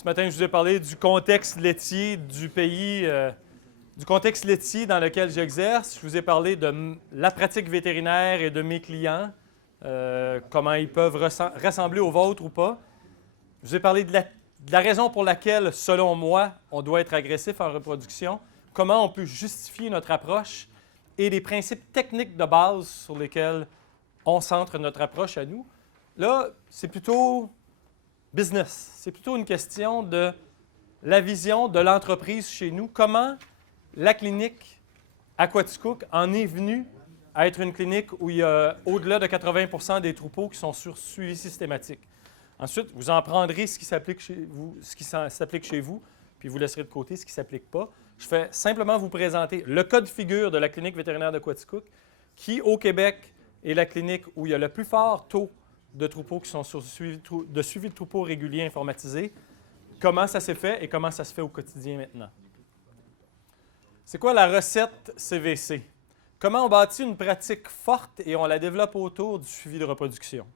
Ce matin, je vous ai parlé du contexte laitier du pays, du contexte laitier dans lequel j'exerce. Je vous ai parlé de la pratique vétérinaire et de mes clients, comment ils peuvent ressembler aux vôtres ou pas. Je vous ai parlé de la raison pour laquelle, selon moi, on doit être agressif en reproduction, comment on peut justifier notre approche et les principes techniques de base sur lesquels on centre notre approche à nous. Là, c'est plutôt business. C'est plutôt une question de la vision de l'entreprise chez nous. Comment la clinique Aquaticook en est venue à être une clinique où il y a au-delà de 80 des troupeaux qui sont sur suivi systématique. Ensuite, vous en prendrez ce qui s'applique chez vous, puis vous laisserez de côté ce qui ne s'applique pas. Je fais simplement vous présenter le cas de figure de la clinique vétérinaire d'Aquaticook, qui, au Québec, est la clinique où il y a le plus fort taux de troupeaux qui sont sur suivi de troupeaux régulier informatisé. Comment ça s'est fait et comment ça se fait au quotidien maintenant. C'est quoi la recette CVC? Comment on bâtit une pratique forte et on la développe autour du suivi de reproduction?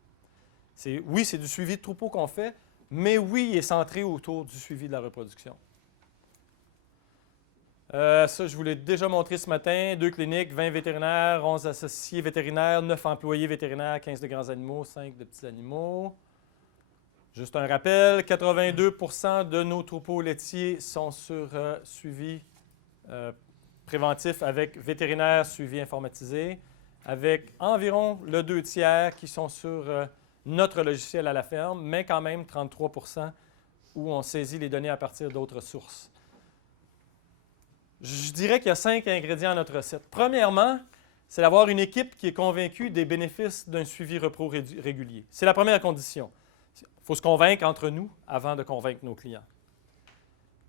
Oui, c'est du suivi de troupeaux qu'on fait, mais oui, il est centré autour du suivi de la reproduction. Ça, je vous l'ai déjà montré ce matin. 2 cliniques, 20 vétérinaires, 11 associés vétérinaires, 9 employés vétérinaires, 15 de grands animaux, 5 de petits animaux. Juste un rappel, 82 % de nos troupeaux laitiers sont sur suivi préventif avec vétérinaire suivi informatisé, avec environ le 2 tiers qui sont sur notre logiciel à la ferme, mais quand même 33 % où on saisit les données à partir d'autres sources. Je dirais qu'il y a 5 ingrédients à notre recette. Premièrement, c'est d'avoir une équipe qui est convaincue des bénéfices d'un suivi repro régulier. C'est la première condition. Il faut se convaincre entre nous avant de convaincre nos clients.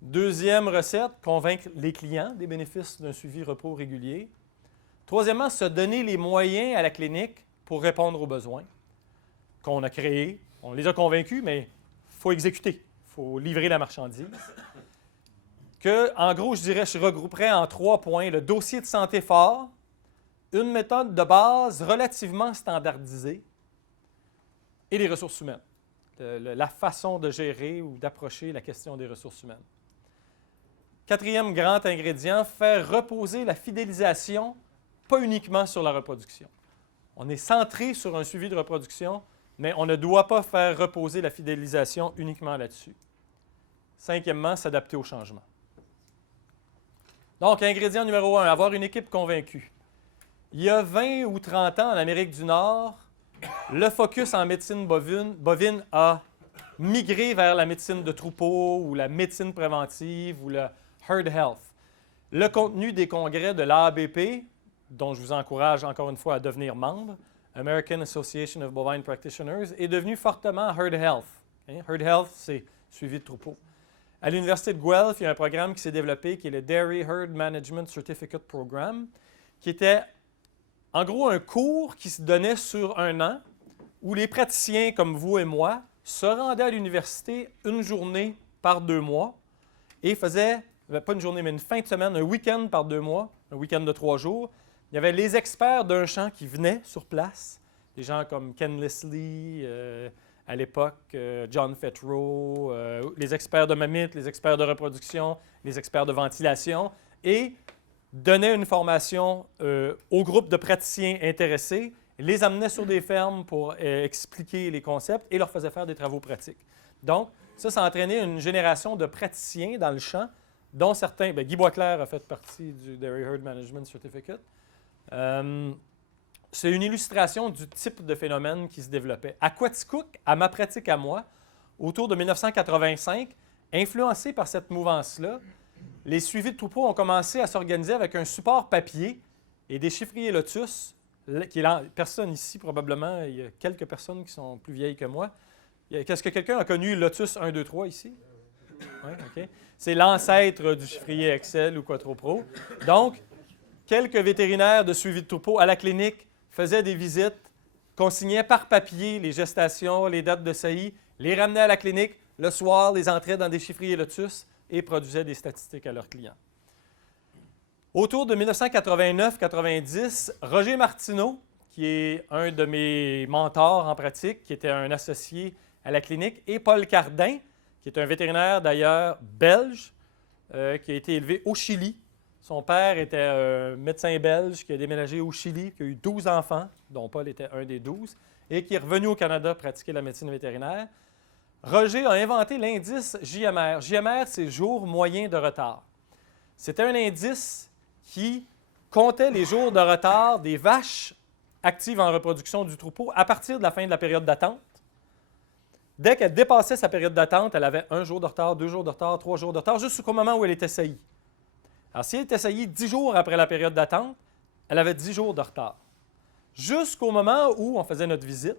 Deuxième recette, convaincre les clients des bénéfices d'un suivi repro régulier. Troisièmement, se donner les moyens à la clinique pour répondre aux besoins qu'on a créés. On les a convaincus, mais il faut exécuter. Il faut livrer la marchandise. En gros, je dirais, je regrouperais en 3 points le dossier de santé fort, une méthode de base relativement standardisée et les ressources humaines. La façon de gérer ou d'approcher la question des ressources humaines. 4e grand ingrédient, faire reposer la fidélisation, pas uniquement sur la reproduction. On est centré sur un suivi de reproduction, mais on ne doit pas faire reposer la fidélisation uniquement là-dessus. 5e, s'adapter au changement. Donc, ingrédient numéro 1, avoir une équipe convaincue. Il y a 20 ou 30 ans, en Amérique du Nord, le focus en médecine bovine a migré vers la médecine de troupeau ou la médecine préventive ou le herd health. Le contenu des congrès de l'AABP, dont je vous encourage encore une fois à devenir membre, American Association of Bovine Practitioners, est devenu fortement herd health. Herd health, c'est suivi de troupeau. À l'Université de Guelph, il y a un programme qui s'est développé qui est le Dairy Herd Management Certificate Program, qui était en gros un cours qui se donnait sur 1 an où les praticiens comme vous et moi se rendaient à l'université une journée par 2 mois et faisaient, pas une journée, mais une fin de semaine, un week-end par 2 mois, un week-end de 3 jours. Il y avait les experts d'un champ qui venaient sur place, des gens comme Ken Leslie, à l'époque, John Fetrow, les experts de mammifères, les experts de reproduction, les experts de ventilation, et donnaient une formation au groupe de praticiens intéressés, les amenaient sur des fermes pour expliquer les concepts et leur faisaient faire des travaux pratiques. Donc, ça a entraîné une génération de praticiens dans le champ, dont certains, Guy Boisclair a fait partie du Dairy Herd Management Certificate. C'est une illustration du type de phénomène qui se développait. Aquaticook, à ma pratique à moi, autour de 1985, influencé par cette mouvance-là, les suivis de troupeaux ont commencé à s'organiser avec un support papier et des chiffriers Lotus, personne ici probablement, il y a quelques personnes qui sont plus vieilles que moi. Est-ce que quelqu'un a connu Lotus 1, 2, 3 ici? Oui, OK. C'est l'ancêtre du chiffrier Excel ou QuatroPro. Donc, quelques vétérinaires de suivi de troupeaux à la clinique faisaient des visites, consignaient par papier les gestations, les dates de saillie, les ramenaient à la clinique, le soir, les entraient dans des chiffriers Lotus et produisaient des statistiques à leurs clients. Autour de 1989-90, Roger Martineau, qui est un de mes mentors en pratique, qui était un associé à la clinique, et Paul Cardin, qui est un vétérinaire d'ailleurs belge, qui a été élevé au Chili. Son père était un médecin belge qui a déménagé au Chili, qui a eu 12 enfants, dont Paul était un des 12, et qui est revenu au Canada pratiquer la médecine vétérinaire. Roger a inventé l'indice JMR. JMR, c'est jour moyen de retard. C'était un indice qui comptait les jours de retard des vaches actives en reproduction du troupeau à partir de la fin de la période d'attente. Dès qu'elle dépassait sa période d'attente, elle avait 1 jour de retard, 2 jours de retard, 3 jours de retard, jusqu'au moment où elle était saillie. Alors, si elle était saillie 10 jours après la période d'attente, elle avait 10 jours de retard. Jusqu'au moment où on faisait notre visite,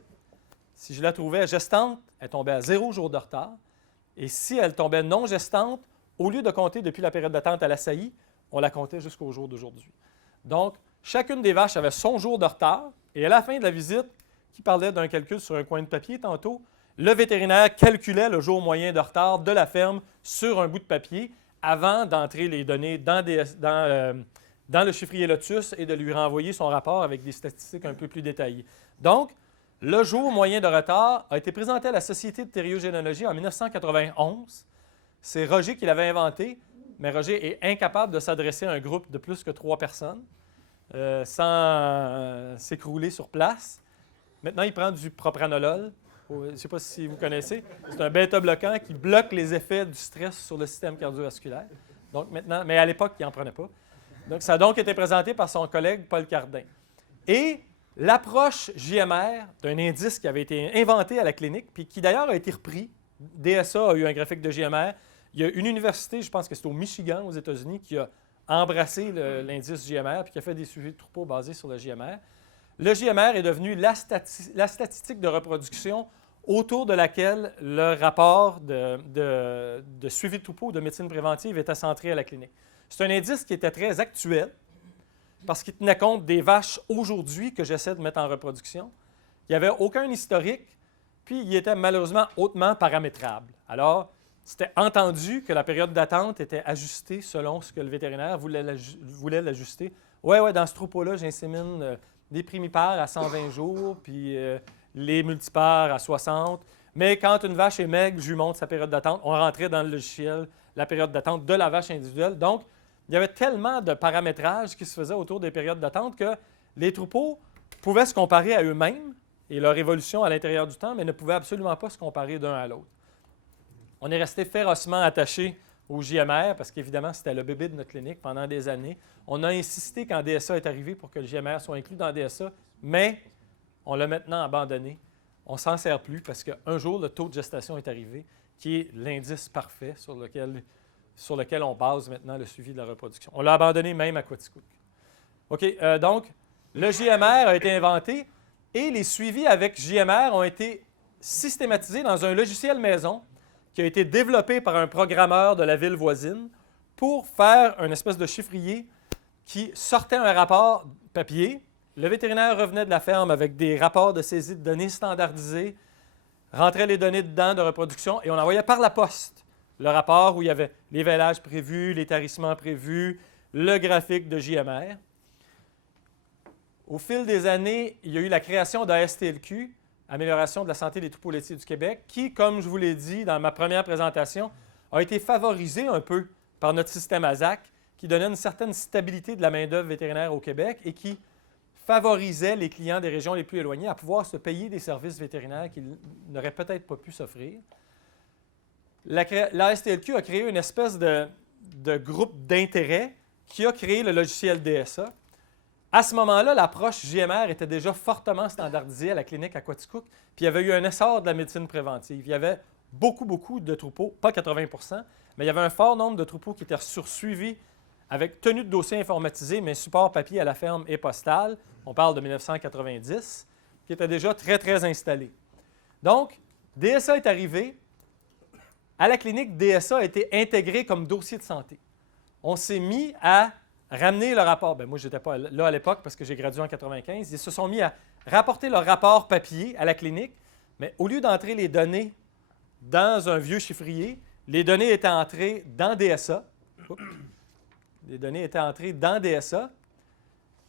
si je la trouvais gestante, elle tombait à 0 jour de retard. Et si elle tombait non gestante, au lieu de compter depuis la période d'attente à la saillie, on la comptait jusqu'au jour d'aujourd'hui. Donc, chacune des vaches avait son jour de retard. Et à la fin de la visite, qui parlait d'un calcul sur un coin de papier tantôt, le vétérinaire calculait le jour moyen de retard de la ferme sur un bout de papier avant d'entrer les données dans le chiffrier Lotus et de lui renvoyer son rapport avec des statistiques un peu plus détaillées. Donc, le jour moyen de retard a été présenté à la Société de thériogénéalogie en 1991. C'est Roger qui l'avait inventé, mais Roger est incapable de s'adresser à un groupe de plus que 3 personnes sans s'écrouler sur place. Maintenant, il prend du propranolol. Je ne sais pas si vous connaissez. C'est un bêta-bloquant qui bloque les effets du stress sur le système cardiovasculaire. Donc maintenant, mais à l'époque, il n'en prenait pas. Donc, ça a donc été présenté par son collègue Paul Cardin. Et l'approche JMR d'un indice qui avait été inventé à la clinique, puis qui d'ailleurs a été repris. DSA a eu un graphique de JMR. Il y a une université, je pense que c'est au Michigan, aux États-Unis, qui a embrassé l'indice JMR puis qui a fait des suivis de troupeaux basés sur le JMR. Le JMR est devenu la statistique de reproduction autour de laquelle le rapport de suivi de troupeau de médecine préventive était centré à la clinique. C'est un indice qui était très actuel parce qu'il tenait compte des vaches aujourd'hui que j'essaie de mettre en reproduction. Il n'y avait aucun historique, puis il était malheureusement hautement paramétrable. Alors, c'était entendu que la période d'attente était ajustée selon ce que le vétérinaire voulait l'ajuster. Oui, dans ce troupeau-là, j'insémine des primipares à 120 jours, puis les multipares à 60. Mais quand une vache est maigre, je lui montre sa période d'attente. On rentrait dans le logiciel la période d'attente de la vache individuelle. Donc, il y avait tellement de paramétrage qui se faisait autour des périodes d'attente que les troupeaux pouvaient se comparer à eux-mêmes et leur évolution à l'intérieur du temps, mais ne pouvaient absolument pas se comparer d'un à l'autre. On est resté férocement attachés au JMR parce qu'évidemment, c'était le bébé de notre clinique pendant des années. On a insisté quand DSA est arrivé pour que le JMR soit inclus dans DSA, mais on l'a maintenant abandonné. On ne s'en sert plus parce qu'un jour, le taux de gestation est arrivé, qui est l'indice parfait sur lequel on base maintenant le suivi de la reproduction. On l'a abandonné même à Quaticook. OK, donc, le JMR a été inventé et les suivis avec JMR ont été systématisés dans un logiciel maison qui a été développé par un programmeur de la ville voisine pour faire une espèce de chiffrier qui sortait un rapport papier. Le vétérinaire revenait de la ferme avec des rapports de saisie de données standardisés, rentrait les données dedans de reproduction et on envoyait par la poste le rapport où il y avait les vélages prévus, les tarissements prévus, le graphique de JMR. Au fil des années, il y a eu la création d'ASTLQ, Amélioration de la santé des troupeaux laitiers du Québec, qui, comme je vous l'ai dit dans ma première présentation, a été favorisé un peu par notre système ASAC, qui donnait une certaine stabilité de la main-d'œuvre vétérinaire au Québec et qui favorisait les clients des régions les plus éloignées à pouvoir se payer des services vétérinaires qu'ils n'auraient peut-être pas pu s'offrir. L'ASTLQ a créé une espèce de groupe d'intérêt qui a créé le logiciel DSA. À ce moment-là, l'approche JMR était déjà fortement standardisée à la clinique à Quaticook, puis il y avait eu un essor de la médecine préventive. Il y avait beaucoup de troupeaux, pas 80 %, mais il y avait un fort nombre de troupeaux qui étaient sursuivis avec tenue de dossier informatisé, mais support papier à la ferme et postal. On parle de 1990, qui était déjà très installé. Donc, DSA est arrivé. À la clinique, DSA a été intégré comme dossier de santé. On s'est mis à ramener le rapport. Bien, moi, je n'étais pas là à l'époque parce que j'ai gradué en 95. Ils se sont mis à rapporter leur rapport papier à la clinique, mais au lieu d'entrer les données dans un vieux chiffrier, les données étaient entrées dans DSA. Les données étaient entrées dans DSA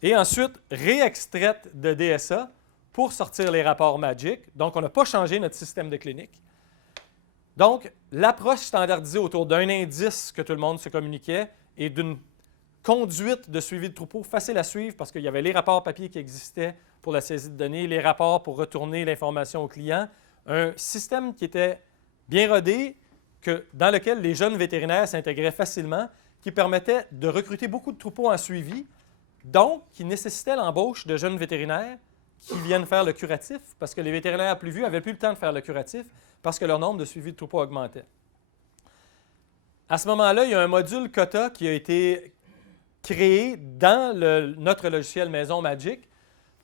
et ensuite réextraites de DSA pour sortir les rapports Magic. Donc, on n'a pas changé notre système de clinique. Donc, l'approche standardisée autour d'un indice que tout le monde se communiquait et d'une conduite de suivi de troupeau facile à suivre parce qu'il y avait les rapports papier qui existaient pour la saisie de données, les rapports pour retourner l'information au client, un système qui était bien rodé, dans lequel les jeunes vétérinaires s'intégraient facilement, qui permettait de recruter beaucoup de troupeaux en suivi, donc qui nécessitait l'embauche de jeunes vétérinaires qui viennent faire le curatif, parce que les vétérinaires plus vieux n'avaient plus le temps de faire le curatif, parce que leur nombre de suivis de troupeaux augmentait. À ce moment-là, il y a un module quota qui a été créé dans notre logiciel Maison Magic,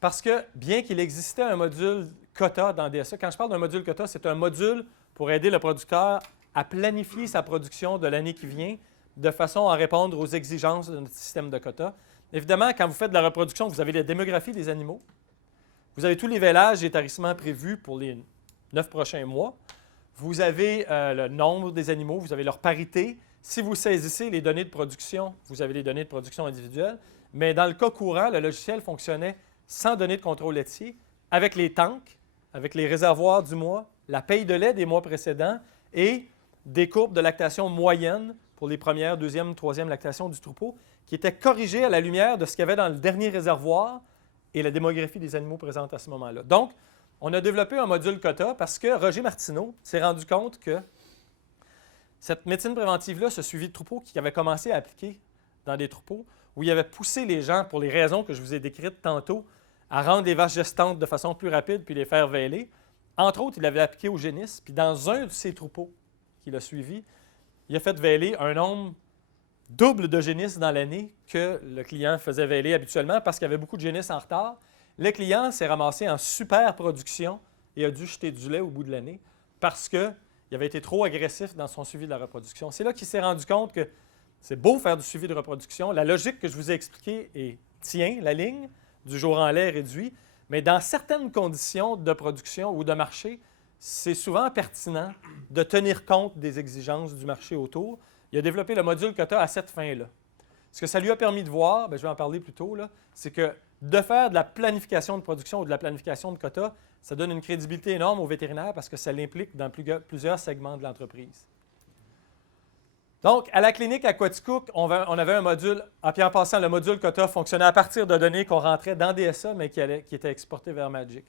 parce que bien qu'il existait un module quota dans DSA, quand je parle d'un module quota, c'est un module pour aider le producteur à planifier sa production de l'année qui vient de façon à répondre aux exigences de notre système de quota. Évidemment, quand vous faites de la reproduction, vous avez la démographie des animaux, vous avez tous les vélages et tarissements prévus pour les 9 prochains mois, vous avez le nombre des animaux, vous avez leur parité. Si vous saisissez les données de production, vous avez les données de production individuelles, mais dans le cas courant, le logiciel fonctionnait sans données de contrôle laitier, avec les tanks, avec les réservoirs du mois, la paye de lait des mois précédents et des courbes de lactation moyenne pour les premières, deuxième, troisième lactations du troupeau, qui étaient corrigées à la lumière de ce qu'il y avait dans le dernier réservoir et la démographie des animaux présents à ce moment-là. Donc, on a développé un module quota parce que Roger Martineau s'est rendu compte que cette médecine préventive-là, ce suivi de troupeau qui avait commencé à appliquer dans des troupeaux, où il avait poussé les gens, pour les raisons que je vous ai décrites tantôt, à rendre les vaches gestantes de façon plus rapide puis les faire véler. Entre autres, il l'avait appliqué au génisses, puis dans un de ces troupeaux qu'il a suivi, il a fait véler un nombre double de génisses dans l'année que le client faisait véler habituellement parce qu'il y avait beaucoup de génisses en retard. Le client s'est ramassé en super production et a dû jeter du lait au bout de l'année parce qu'il avait été trop agressif dans son suivi de la reproduction. C'est là qu'il s'est rendu compte que c'est beau faire du suivi de reproduction. La logique que je vous ai expliquée tient la ligne du jour en lait réduit, mais dans certaines conditions de production ou de marché, c'est souvent pertinent de tenir compte des exigences du marché autour. Il a développé le module quota à cette fin-là. Ce que ça lui a permis de voir, je vais en parler plus tôt, c'est que de faire de la planification de production ou de la planification de quota, ça donne une crédibilité énorme aux vétérinaires parce que ça l'implique dans plusieurs segments de l'entreprise. Donc, à la clinique Aquaticook, on avait un module, puis en passant, le module quota fonctionnait à partir de données qu'on rentrait dans DSA, mais qui étaient exportées vers Magic.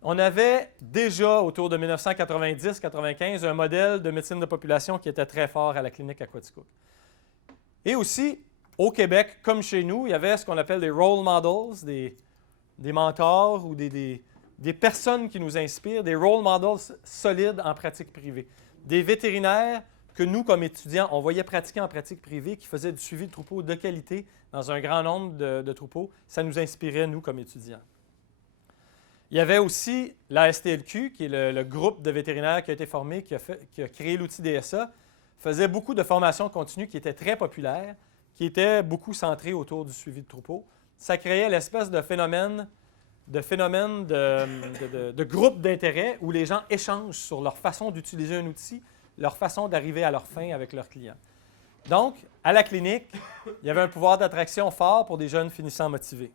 On avait déjà, autour de 1990-95, un modèle de médecine de population qui était très fort à la clinique Aquaticook. Et aussi, au Québec, comme chez nous, il y avait ce qu'on appelle des role models, des mentors ou des personnes qui nous inspirent, des role models solides en pratique privée. Des vétérinaires que nous, comme étudiants, on voyait pratiquer en pratique privée, qui faisaient du suivi de troupeaux de qualité dans un grand nombre de troupeaux. Ça nous inspirait, nous, comme étudiants. Il y avait aussi la STLQ, qui est le groupe de vétérinaires qui a été formé, qui a créé l'outil DSA, faisait beaucoup de formations continues qui étaient très populaires, qui étaient beaucoup centrées autour du suivi de troupeaux. Ça créait l'espèce de phénomène de groupe d'intérêt où les gens échangent sur leur façon d'utiliser un outil, leur façon d'arriver à leur fin avec leurs clients. Donc, à la clinique, il y avait un pouvoir d'attraction fort pour des jeunes finissants motivés.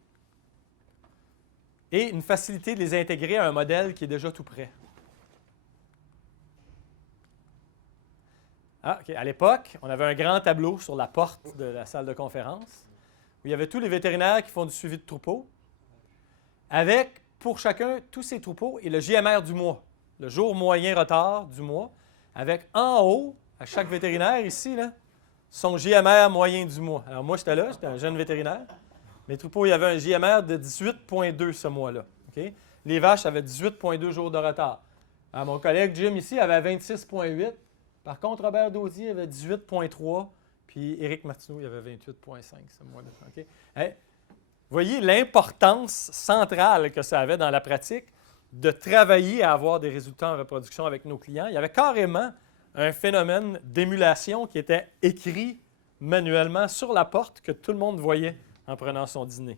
Et une facilité de les intégrer à un modèle qui est déjà tout prêt. À l'époque, on avait un grand tableau sur la porte de la salle de conférence où il y avait tous les vétérinaires qui font du suivi de troupeaux, avec, pour chacun, tous ces troupeaux et le JMR du mois, le jour moyen retard du mois, avec en haut, à chaque vétérinaire ici, là, son JMR moyen du mois. Alors moi, j'étais un jeune vétérinaire. Mes troupeaux, il y avait un JMR de 18,2 ce mois-là. Okay? Les vaches avaient 18,2 jours de retard. Alors, mon collègue Jim ici avait 26,8. Par contre, Robert Daudier avait 18,3. Puis Éric Martineau, il avait 28,5 ce mois-là. Okay? Hey, voyez l'importance centrale que ça avait dans la pratique de travailler à avoir des résultats en reproduction avec nos clients. Il y avait carrément un phénomène d'émulation qui était écrit manuellement sur la porte que tout le monde voyait en prenant son dîner.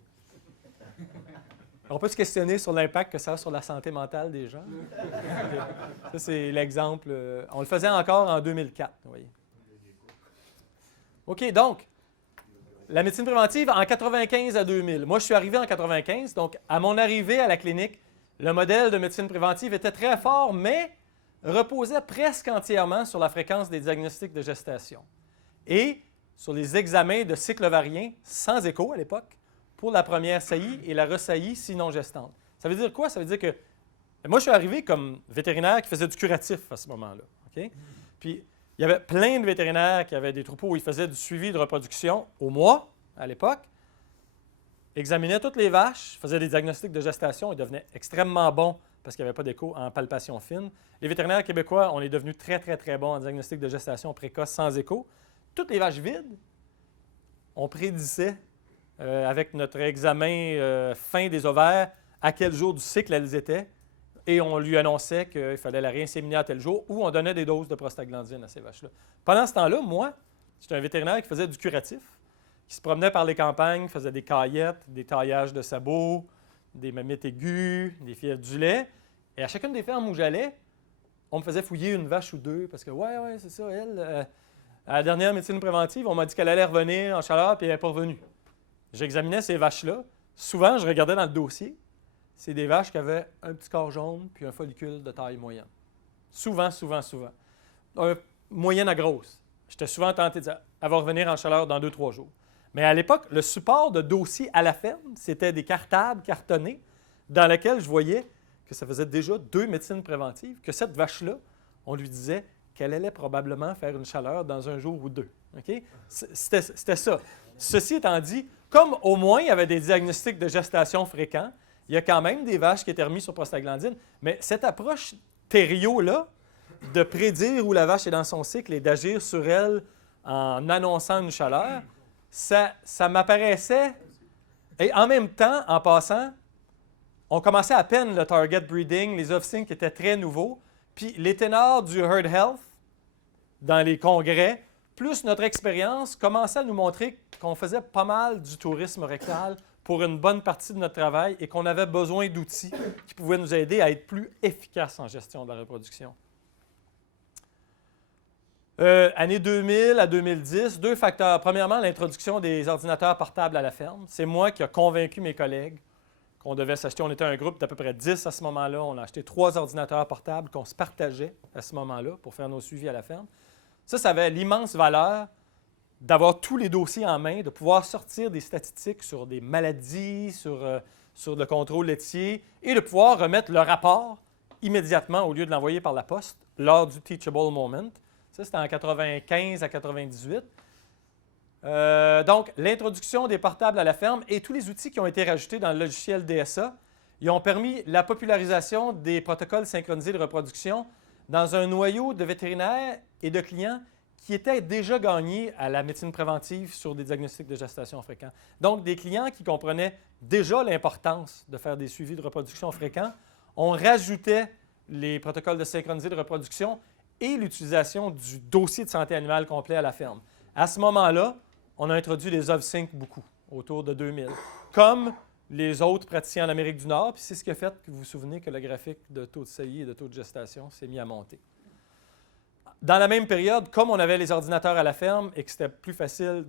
On peut se questionner sur l'impact que ça a sur la santé mentale des gens. Okay. Ça, c'est l'exemple. On le faisait encore en 2004, vous voyez. OK, donc, la médecine préventive en 95 à 2000. Moi, je suis arrivé en 95, donc à mon arrivée à la clinique, le modèle de médecine préventive était très fort, mais reposait presque entièrement sur la fréquence des diagnostics de gestation et sur les examens de cycle ovarien sans écho à l'époque pour la première saillie et la resaillie sinon gestante. Ça veut dire quoi? Ça veut dire que moi, je suis arrivé comme vétérinaire qui faisait du curatif à ce moment-là. Okay? Puis, il y avait plein de vétérinaires qui avaient des troupeaux où ils faisaient du suivi de reproduction au mois, à l'époque, examinaient toutes les vaches, faisaient des diagnostics de gestation et devenaient extrêmement bons parce qu'il n'y avait pas d'écho en palpation fine. Les vétérinaires québécois, on est devenus très, très, très bons en diagnostic de gestation précoce sans écho. Toutes les vaches vides, on prédisait avec notre examen fin des ovaires à quel jour du cycle elles étaient et on lui annonçait qu'il fallait la réinséminer à tel jour ou on donnait des doses de prostaglandine à ces vaches-là. Pendant ce temps-là, moi, j'étais un vétérinaire qui faisait du curatif, qui se promenait par les campagnes, faisait des caillettes, des taillages de sabots, des mamites aiguës, des fièvres du lait. Et à chacune des fermes où j'allais, on me faisait fouiller une vache ou deux parce que, ouais, c'est ça, elle, à la dernière médecine préventive, on m'a dit qu'elle allait revenir en chaleur puis elle n'est pas revenue. J'examinais ces vaches-là. Souvent, je regardais dans le dossier. C'est des vaches qui avaient un petit corps jaune puis un follicule de taille moyenne. Souvent. Moyenne à grosse. J'étais souvent tenté de dire, elle va revenir en chaleur dans 2-3 jours. Mais à l'époque, le support de dossier à la ferme, c'était des cartables cartonnés dans lesquels je voyais que ça faisait déjà 2 médecines préventives, que cette vache-là, on lui disait qu'elle allait probablement faire une chaleur dans 1 jour ou 2. Okay? C'était ça. Ceci étant dit, comme au moins il y avait des diagnostics de gestation fréquents, il y a quand même des vaches qui étaient remises sur prostaglandine, mais cette approche thério-là, de prédire où la vache est dans son cycle et d'agir sur elle en annonçant une chaleur, ça m'apparaissait. Et en même temps, en passant, on commençait à peine le target breeding, les off-sync étaient très nouveaux, puis les ténors du herd health dans les congrès, plus notre expérience, commençait à nous montrer qu'on faisait pas mal du tourisme rectal pour une bonne partie de notre travail et qu'on avait besoin d'outils qui pouvaient nous aider à être plus efficaces en gestion de la reproduction. Année 2000 à 2010, 2 facteurs. Premièrement, l'introduction des ordinateurs portables à la ferme. C'est moi qui ai convaincu mes collègues qu'on devait s'acheter. On était un groupe d'à peu près 10 à ce moment-là. On a acheté 3 ordinateurs portables qu'on se partageait à ce moment-là pour faire nos suivis à la ferme. Ça avait l'immense valeur d'avoir tous les dossiers en main, de pouvoir sortir des statistiques sur des maladies, sur le contrôle laitier et de pouvoir remettre le rapport immédiatement au lieu de l'envoyer par la poste lors du Teachable Moment. Ça, c'était en 95 à 98. Donc, l'introduction des portables à la ferme et tous les outils qui ont été rajoutés dans le logiciel DSA, ils ont permis la popularisation des protocoles synchronisés de reproduction dans un noyau de vétérinaires et de clients qui étaient déjà gagnés à la médecine préventive sur des diagnostics de gestation fréquents. Donc, des clients qui comprenaient déjà l'importance de faire des suivis de reproduction fréquents, on rajoutait les protocoles de synchronisés de reproduction et l'utilisation du dossier de santé animale complet à la ferme. À ce moment-là, on a introduit les off-sync beaucoup, autour de 2000, comme les autres praticiens en Amérique du Nord, puis c'est ce qui a fait que vous vous souvenez que le graphique de taux de saillie et de taux de gestation s'est mis à monter. Dans la même période, comme on avait les ordinateurs à la ferme et que c'était plus facile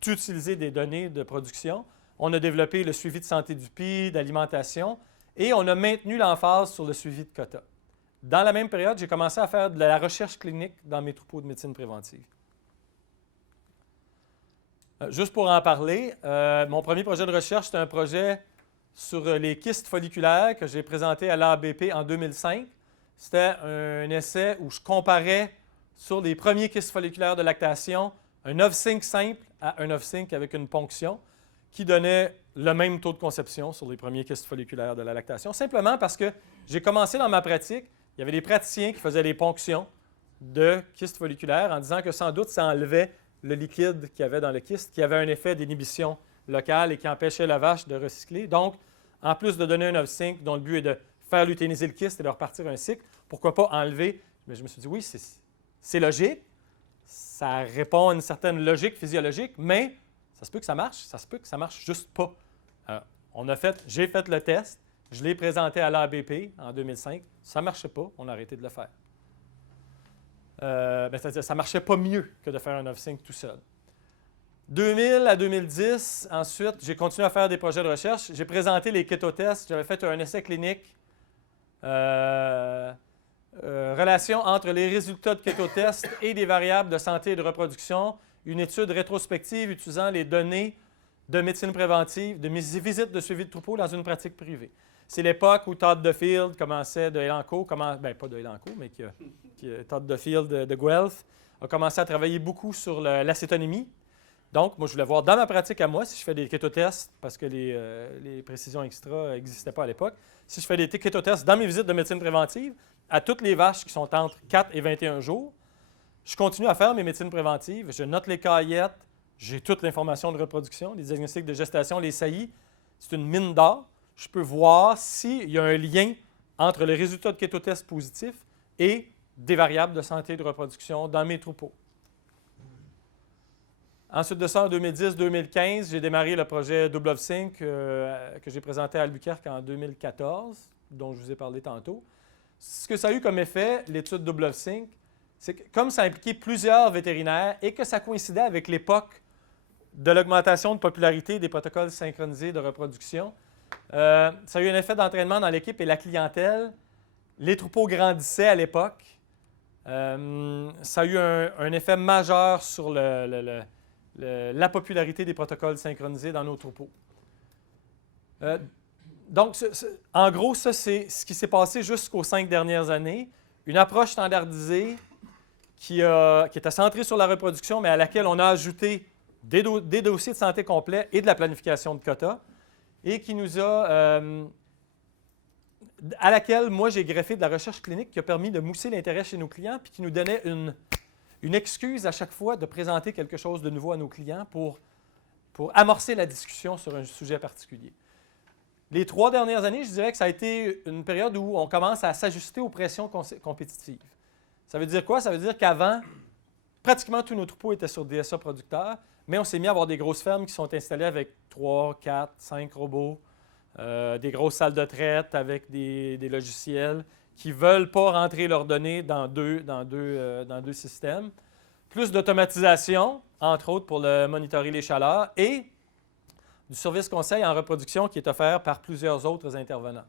d'utiliser des données de production, on a développé le suivi de santé du pied, d'alimentation, et on a maintenu l'emphase sur le suivi de quotas. Dans la même période, j'ai commencé à faire de la recherche clinique dans mes troupeaux de médecine préventive. Juste pour en parler, mon premier projet de recherche, c'était un projet sur les kystes folliculaires que j'ai présenté à l'ABP en 2005. C'était un essai où je comparais sur les premiers kystes folliculaires de lactation un off-sync simple à un off-sync avec une ponction qui donnait le même taux de conception sur les premiers kystes folliculaires de la lactation, simplement parce que j'ai commencé dans ma pratique, il y avait des praticiens qui faisaient des ponctions de kystes folliculaires en disant que sans doute ça enlevait le liquide qu'il y avait dans le kyste, qui avait un effet d'inhibition locale et qui empêchait la vache de recycler. Donc, en plus de donner un off-sync dont le but est de faire luthéniser le kyste et de repartir un cycle, pourquoi pas enlever? Mais je me suis dit, oui, c'est logique, ça répond à une certaine logique physiologique, mais ça se peut que ça marche, ça se peut que ça marche juste pas. J'ai fait le test, je l'ai présenté à l'ABP en 2005, ça ne marchait pas, on a arrêté de le faire. C'est-à-dire ça ne marchait pas mieux que de faire un off-sync tout seul. 2000 à 2010, ensuite, j'ai continué à faire des projets de recherche. J'ai présenté les kétotests. J'avais fait un essai clinique relation entre les résultats de kétotest et des variables de santé et de reproduction, une étude rétrospective utilisant les données de médecine préventive, de mes visites de suivi de troupeaux dans une pratique privée. C'est l'époque où Todd Duffield commençait de Elanco, pas de Elanco, mais Todd Duffield de Guelph a commencé à travailler beaucoup sur l'acétonémie. Donc, moi, je voulais voir dans ma pratique à moi, si je fais des kétotests, parce que les précisions extra n'existaient pas à l'époque, si je fais des kétotests dans mes visites de médecine préventive, à toutes les vaches qui sont entre 4 et 21 jours, je continue à faire mes médecines préventives, je note les caillettes, j'ai toute l'information de reproduction, les diagnostics de gestation, les saillies. C'est une mine d'or. Je peux voir s'il y a un lien entre les résultats de kétotest positifs et des variables de santé et de reproduction dans mes troupeaux. Ensuite de ça, en 2010-2015, j'ai démarré le projet Double of Sync que j'ai présenté à Albuquerque en 2014, dont je vous ai parlé tantôt. Ce que ça a eu comme effet, l'étude Double of Sync, c'est que comme ça impliquait plusieurs vétérinaires et que ça coïncidait avec l'époque de l'augmentation de popularité des protocoles synchronisés de reproduction, ça a eu un effet d'entraînement dans l'équipe et la clientèle. Les troupeaux grandissaient à l'époque. Ça a eu un effet majeur sur la popularité des protocoles synchronisés dans nos troupeaux. Donc, en gros, ça, c'est ce qui s'est passé jusqu'aux 5 dernières années. Une approche standardisée qui était centrée sur la reproduction, mais à laquelle on a ajouté des dossiers de santé complets et de la planification de quotas, et qui nous a... à laquelle, moi, j'ai greffé de la recherche clinique qui a permis de mousser l'intérêt chez nos clients, puis qui nous donnait une excuse à chaque fois de présenter quelque chose de nouveau à nos clients pour amorcer la discussion sur un sujet particulier. Les 3 dernières années, je dirais que ça a été une période où on commence à s'ajuster aux pressions compétitives. Ça veut dire quoi? Ça veut dire qu'avant, pratiquement tous nos troupeaux étaient sur DSA producteurs, mais on s'est mis à avoir des grosses fermes qui sont installées avec 3, 4, 5 robots, des grosses salles de traite avec des logiciels qui ne veulent pas rentrer leurs données dans deux systèmes. Plus d'automatisation, entre autres pour monitorer les chaleurs, et du service conseil en reproduction qui est offert par plusieurs autres intervenants.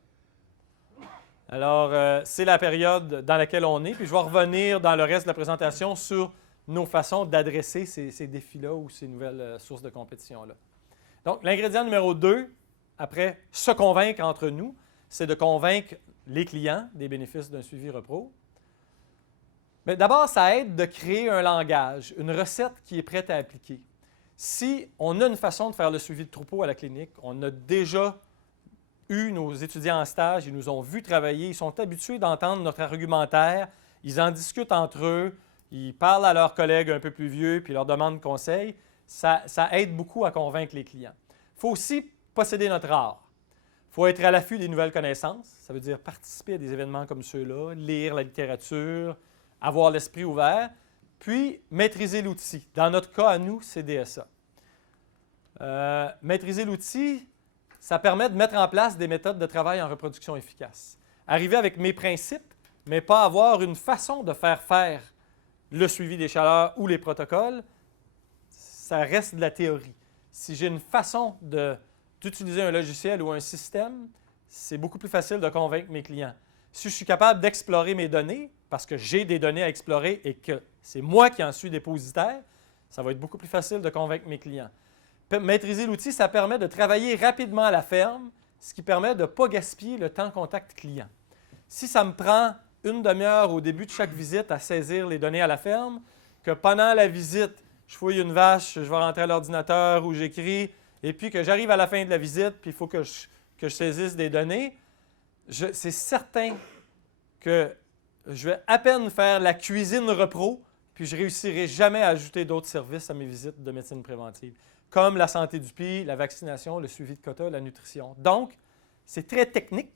Alors, c'est la période dans laquelle on est, puis je vais revenir dans le reste de la présentation sur nos façons d'adresser ces défis-là ou ces nouvelles sources de compétition-là. Donc, l'ingrédient numéro 2, après se convaincre entre nous, c'est de convaincre les clients des bénéfices d'un suivi repro. Mais d'abord, ça aide de créer un langage, une recette qui est prête à appliquer. Si on a une façon de faire le suivi de troupeau à la clinique, on a déjà eu nos étudiants en stage, ils nous ont vu travailler, ils sont habitués d'entendre notre argumentaire, ils en discutent entre eux, ils parlent à leurs collègues un peu plus vieux puis leur demandent conseil, ça aide beaucoup à convaincre les clients. Il faut aussi posséder notre art. Il faut être à l'affût des nouvelles connaissances, ça veut dire participer à des événements comme ceux-là, lire la littérature, avoir l'esprit ouvert, puis maîtriser l'outil. Dans notre cas, à nous, c'est DSA. Maîtriser l'outil, ça permet de mettre en place des méthodes de travail en reproduction efficaces. Arriver avec mes principes, mais pas avoir une façon de faire le suivi des chaleurs ou les protocoles, ça reste de la théorie. Si j'ai une façon d'utiliser un logiciel ou un système, c'est beaucoup plus facile de convaincre mes clients. Si je suis capable d'explorer mes données, parce que j'ai des données à explorer et que c'est moi qui en suis dépositaire, ça va être beaucoup plus facile de convaincre mes clients. Maîtriser l'outil, ça permet de travailler rapidement à la ferme, ce qui permet de ne pas gaspiller le temps contact client. Si ça me prend une demi-heure au début de chaque visite à saisir les données à la ferme, que pendant la visite, je fouille une vache, je vais rentrer à l'ordinateur ou j'écris, et puis que j'arrive à la fin de la visite, puis il faut que je saisisse des données, c'est certain que je vais à peine faire la cuisine repro, puis je ne réussirai jamais à ajouter d'autres services à mes visites de médecine préventive, comme la santé du pied, la vaccination, le suivi de quotas, la nutrition. Donc, c'est très technique,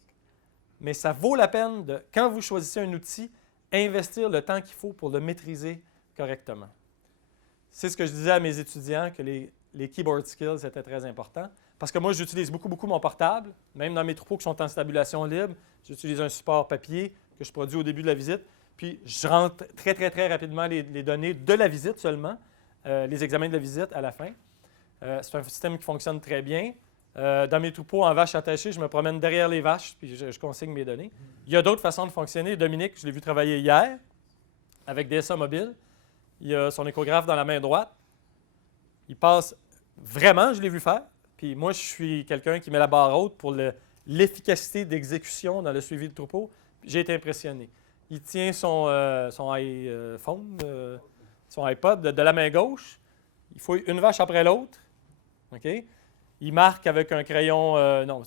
mais ça vaut la peine, quand vous choisissez un outil, investir le temps qu'il faut pour le maîtriser correctement. C'est ce que je disais à mes étudiants, que les keyboard skills étaient très importants. Parce que moi, j'utilise beaucoup mon portable. Même dans mes troupeaux qui sont en stabulation libre, j'utilise un support papier que je produis au début de la visite. Puis, je rentre très rapidement les données de la visite seulement, les examens de la visite à la fin. C'est un système qui fonctionne très bien. Dans mes troupeaux en vaches attachées, je me promène derrière les vaches, puis je consigne mes données. Il y a d'autres façons de fonctionner. Dominique, je l'ai vu travailler hier avec DSA Mobile. Il a son échographe dans la main droite. Il passe vraiment, je l'ai vu faire. Puis moi, je suis quelqu'un qui met la barre haute pour l'efficacité d'exécution dans le suivi de troupeau. J'ai été impressionné. Il tient son iPhone, son iPod de la main gauche. Il fouille une vache après l'autre. OK? Il marque avec un crayon...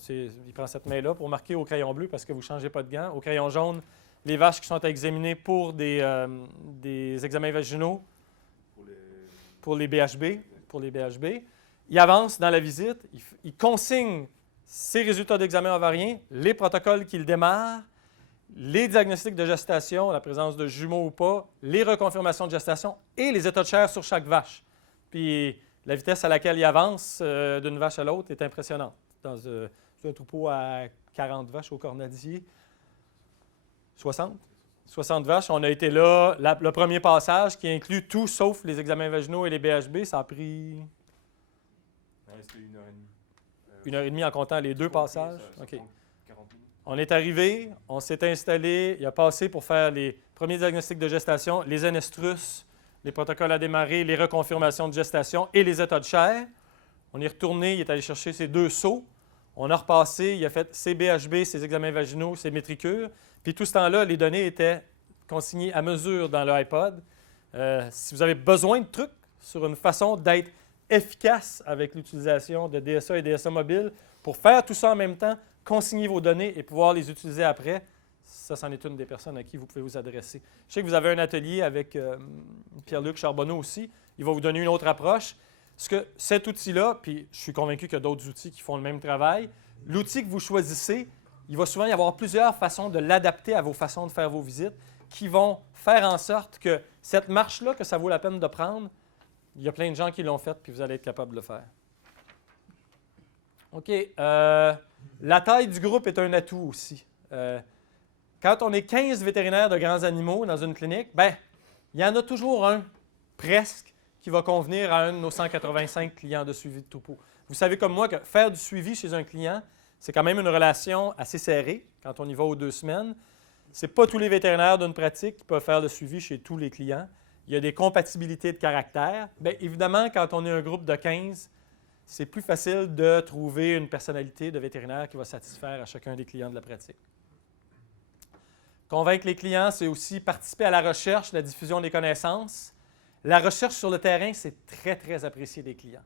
il prend cette main-là pour marquer au crayon bleu parce que vous ne changez pas de gants. Au crayon jaune, les vaches qui sont examinées pour des examens vaginaux pour les BHB. Il avance dans la visite, il consigne ses résultats d'examen ovarien, les protocoles qu'il démarre, les diagnostics de gestation, la présence de jumeaux ou pas, les reconfirmations de gestation et les états de chair sur chaque vache. Puis la vitesse à laquelle il avance d'une vache à l'autre est impressionnante. Dans un troupeau à 40 vaches au Cornadier, 60 vaches. On a été là, le premier passage qui inclut tout sauf les examens vaginaux et les BHB, ça a pris... C'était 1h30. 1h30 en comptant les deux passages. Ça OK. 40 minutes. On est arrivé, on s'est installé, il a passé pour faire les premiers diagnostics de gestation, les anestrus, les protocoles à démarrer, les reconfirmations de gestation et les états de chair. On est retourné, il est allé chercher ses 2 seaux. On a repassé, il a fait ses BHB, ses examens vaginaux, ses métricures. Puis tout ce temps-là, les données étaient consignées à mesure dans le iPod. Si vous avez besoin de trucs sur une façon d'être efficace avec l'utilisation de DSA et DSA mobile pour faire tout ça en même temps, consigner vos données et pouvoir les utiliser après, ça, c'en est une des personnes à qui vous pouvez vous adresser. Je sais que vous avez un atelier avec Pierre-Luc Charbonneau aussi. Il va vous donner une autre approche. Cet outil-là, puis je suis convaincu qu'il y a d'autres outils qui font le même travail, l'outil que vous choisissez, il va souvent y avoir plusieurs façons de l'adapter à vos façons de faire vos visites qui vont faire en sorte que cette marche-là, que ça vaut la peine de prendre, il y a plein de gens qui l'ont faite, puis vous allez être capable de le faire. OK. La taille du groupe est un atout aussi. Quand on est 15 vétérinaires de grands animaux dans une clinique, bien, il y en a toujours un, presque, qui va convenir à un de nos 185 clients de suivi de troupeau. Vous savez comme moi que faire du suivi chez un client, c'est quand même une relation assez serrée quand on y va aux 2 semaines. Ce n'est pas tous les vétérinaires d'une pratique qui peuvent faire le suivi chez tous les clients. Il y a des compatibilités de caractère. Bien, évidemment, quand on est un groupe de 15, c'est plus facile de trouver une personnalité de vétérinaire qui va satisfaire à chacun des clients de la pratique. Convaincre les clients, c'est aussi participer à la recherche, la diffusion des connaissances. La recherche sur le terrain, c'est très, très apprécié des clients.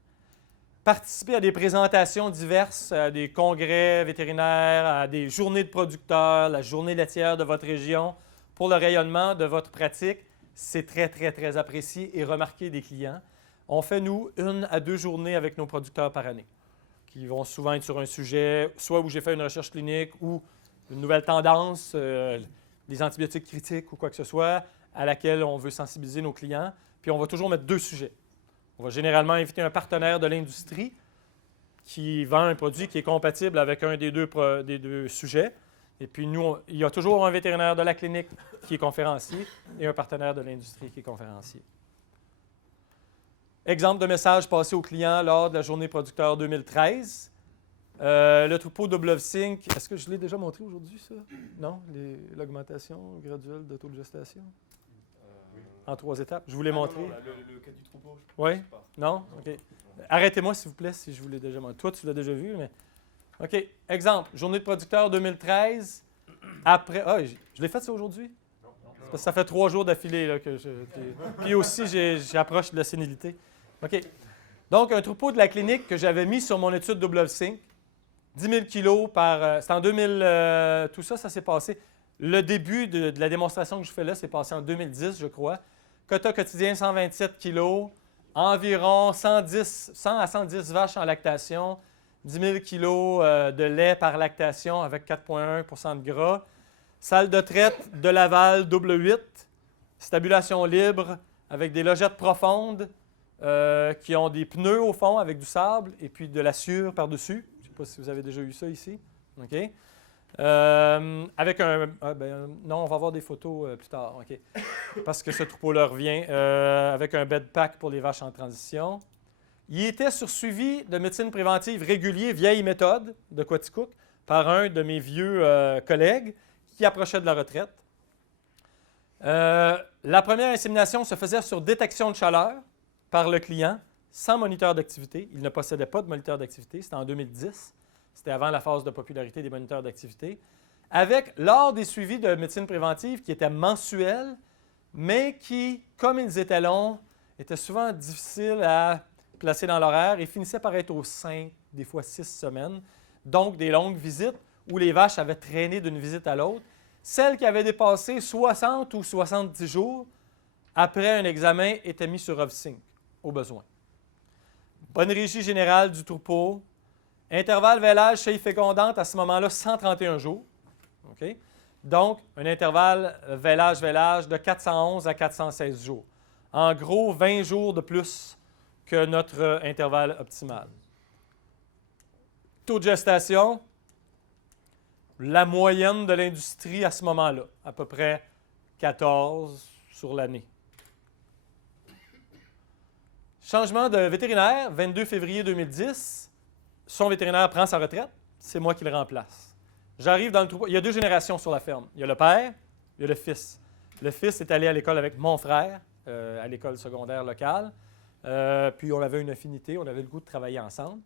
Participer à des présentations diverses, à des congrès vétérinaires, à des journées de producteurs, la journée laitière de votre région, pour le rayonnement de votre pratique, c'est très, très, très apprécié et remarqué des clients. On fait, nous, 1 à 2 journées avec nos producteurs par année, qui vont souvent être sur un sujet, soit où j'ai fait une recherche clinique ou une nouvelle tendance, des antibiotiques critiques ou quoi que ce soit, à laquelle on veut sensibiliser nos clients. Puis on va toujours mettre 2 sujets. On va généralement inviter un partenaire de l'industrie qui vend un produit qui est compatible avec un des deux sujets. Et puis nous, il y a toujours un vétérinaire de la clinique qui est conférencier et un partenaire de l'industrie qui est conférencier. Exemple de message passé aux clients lors de la journée producteur 2013. Le troupeau Dublovsink, est-ce que je l'ai déjà montré aujourd'hui, ça? Non? L'augmentation graduelle de taux de gestation? En 3 étapes. Je vous l'ai montré. Non, le cas du troupeau, je Oui? sais pas. Non? OK. Arrêtez-moi, s'il vous plaît, si je vous l'ai déjà montré. Toi, tu l'as déjà vu, mais... OK. Exemple, journée de producteur 2013. Après... Ah, je l'ai fait ça aujourd'hui? Non. C'est parce que ça fait 3 jours d'affilée là, que Puis aussi, j'approche de la sénilité. OK. Donc, un troupeau de la clinique que j'avais mis sur mon étude Dublovsink. 10 000 kilos par... c'est en 2000... tout ça, ça s'est passé. Le début de la démonstration que je fais là, c'est passé en 2010, je crois. Quota quotidien, 127 kilos. Environ 100 à 110 vaches en lactation. 10 000 kilos de lait par lactation avec 4,1 de gras. Salle de traite de Laval, double 8. Stabulation libre avec des logettes profondes qui ont des pneus au fond avec du sable et puis de la sciure par-dessus. Je ne sais pas si vous avez déjà eu ça ici. OK. Avec un... non, on va voir des photos plus tard. OK. Parce que ce troupeau-là revient. Avec un bed pack pour les vaches en transition. Il était sur suivi de médecine préventive régulier, vieille méthode de Quaticook, par un de mes vieux collègues qui approchait de la retraite. La première insémination se faisait sur détection de chaleur par le client, sans moniteur d'activité. Il ne possédait pas de moniteur d'activité. C'était en 2010. C'était avant la phase de popularité des moniteurs d'activité. Lors des suivis de médecine préventive qui étaient mensuels, mais qui, comme ils étaient longs, étaient souvent difficiles à placer dans l'horaire et finissaient par être aux 5, des fois 6 semaines. Donc, des longues visites où les vaches avaient traîné d'une visite à l'autre. Celles qui avaient dépassé 60 ou 70 jours, après un examen, étaient mises sur OVSync, au besoin. Bonne régie générale du troupeau. Intervalle vélage chez fécondante à ce moment-là, 131 jours. Okay? Donc, un intervalle vélage-vélage de 411 à 416 jours. En gros, 20 jours de plus que notre intervalle optimal. Taux de gestation, la moyenne de l'industrie à ce moment-là, à peu près 14 sur l'année. Changement de vétérinaire, 22 février 2010. Son vétérinaire prend sa retraite, c'est moi qui le remplace. J'arrive dans le troupeau. Il y a 2 générations sur la ferme. Il y a le père, il y a le fils. Le fils est allé à l'école avec mon frère, à l'école secondaire locale. Puis on avait une affinité, on avait le goût de travailler ensemble.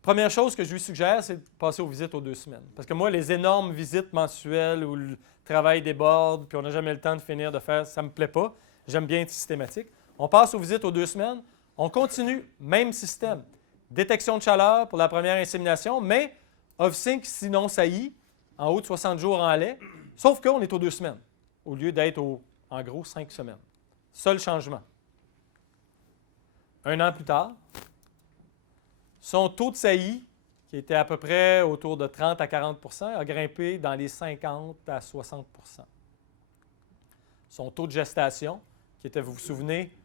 Première chose que je lui suggère, c'est de passer aux visites aux 2 semaines. Parce que moi, les énormes visites mensuelles où le travail déborde, puis on n'a jamais le temps de finir de faire, ça ne me plaît pas. J'aime bien être systématique. On passe aux visites aux 2 semaines. On continue, même système. Détection de chaleur pour la première insémination, mais OVSync sinon saillie, en haut de 60 jours en lait, sauf qu'on est aux 2 semaines, au lieu d'être en gros 5 semaines. Seul changement. 1 an plus tard, son taux de saillie, qui était à peu près autour de 30 à 40 % a grimpé dans les 50 à 60 %. Son taux de gestation, qui était, vous vous souvenez,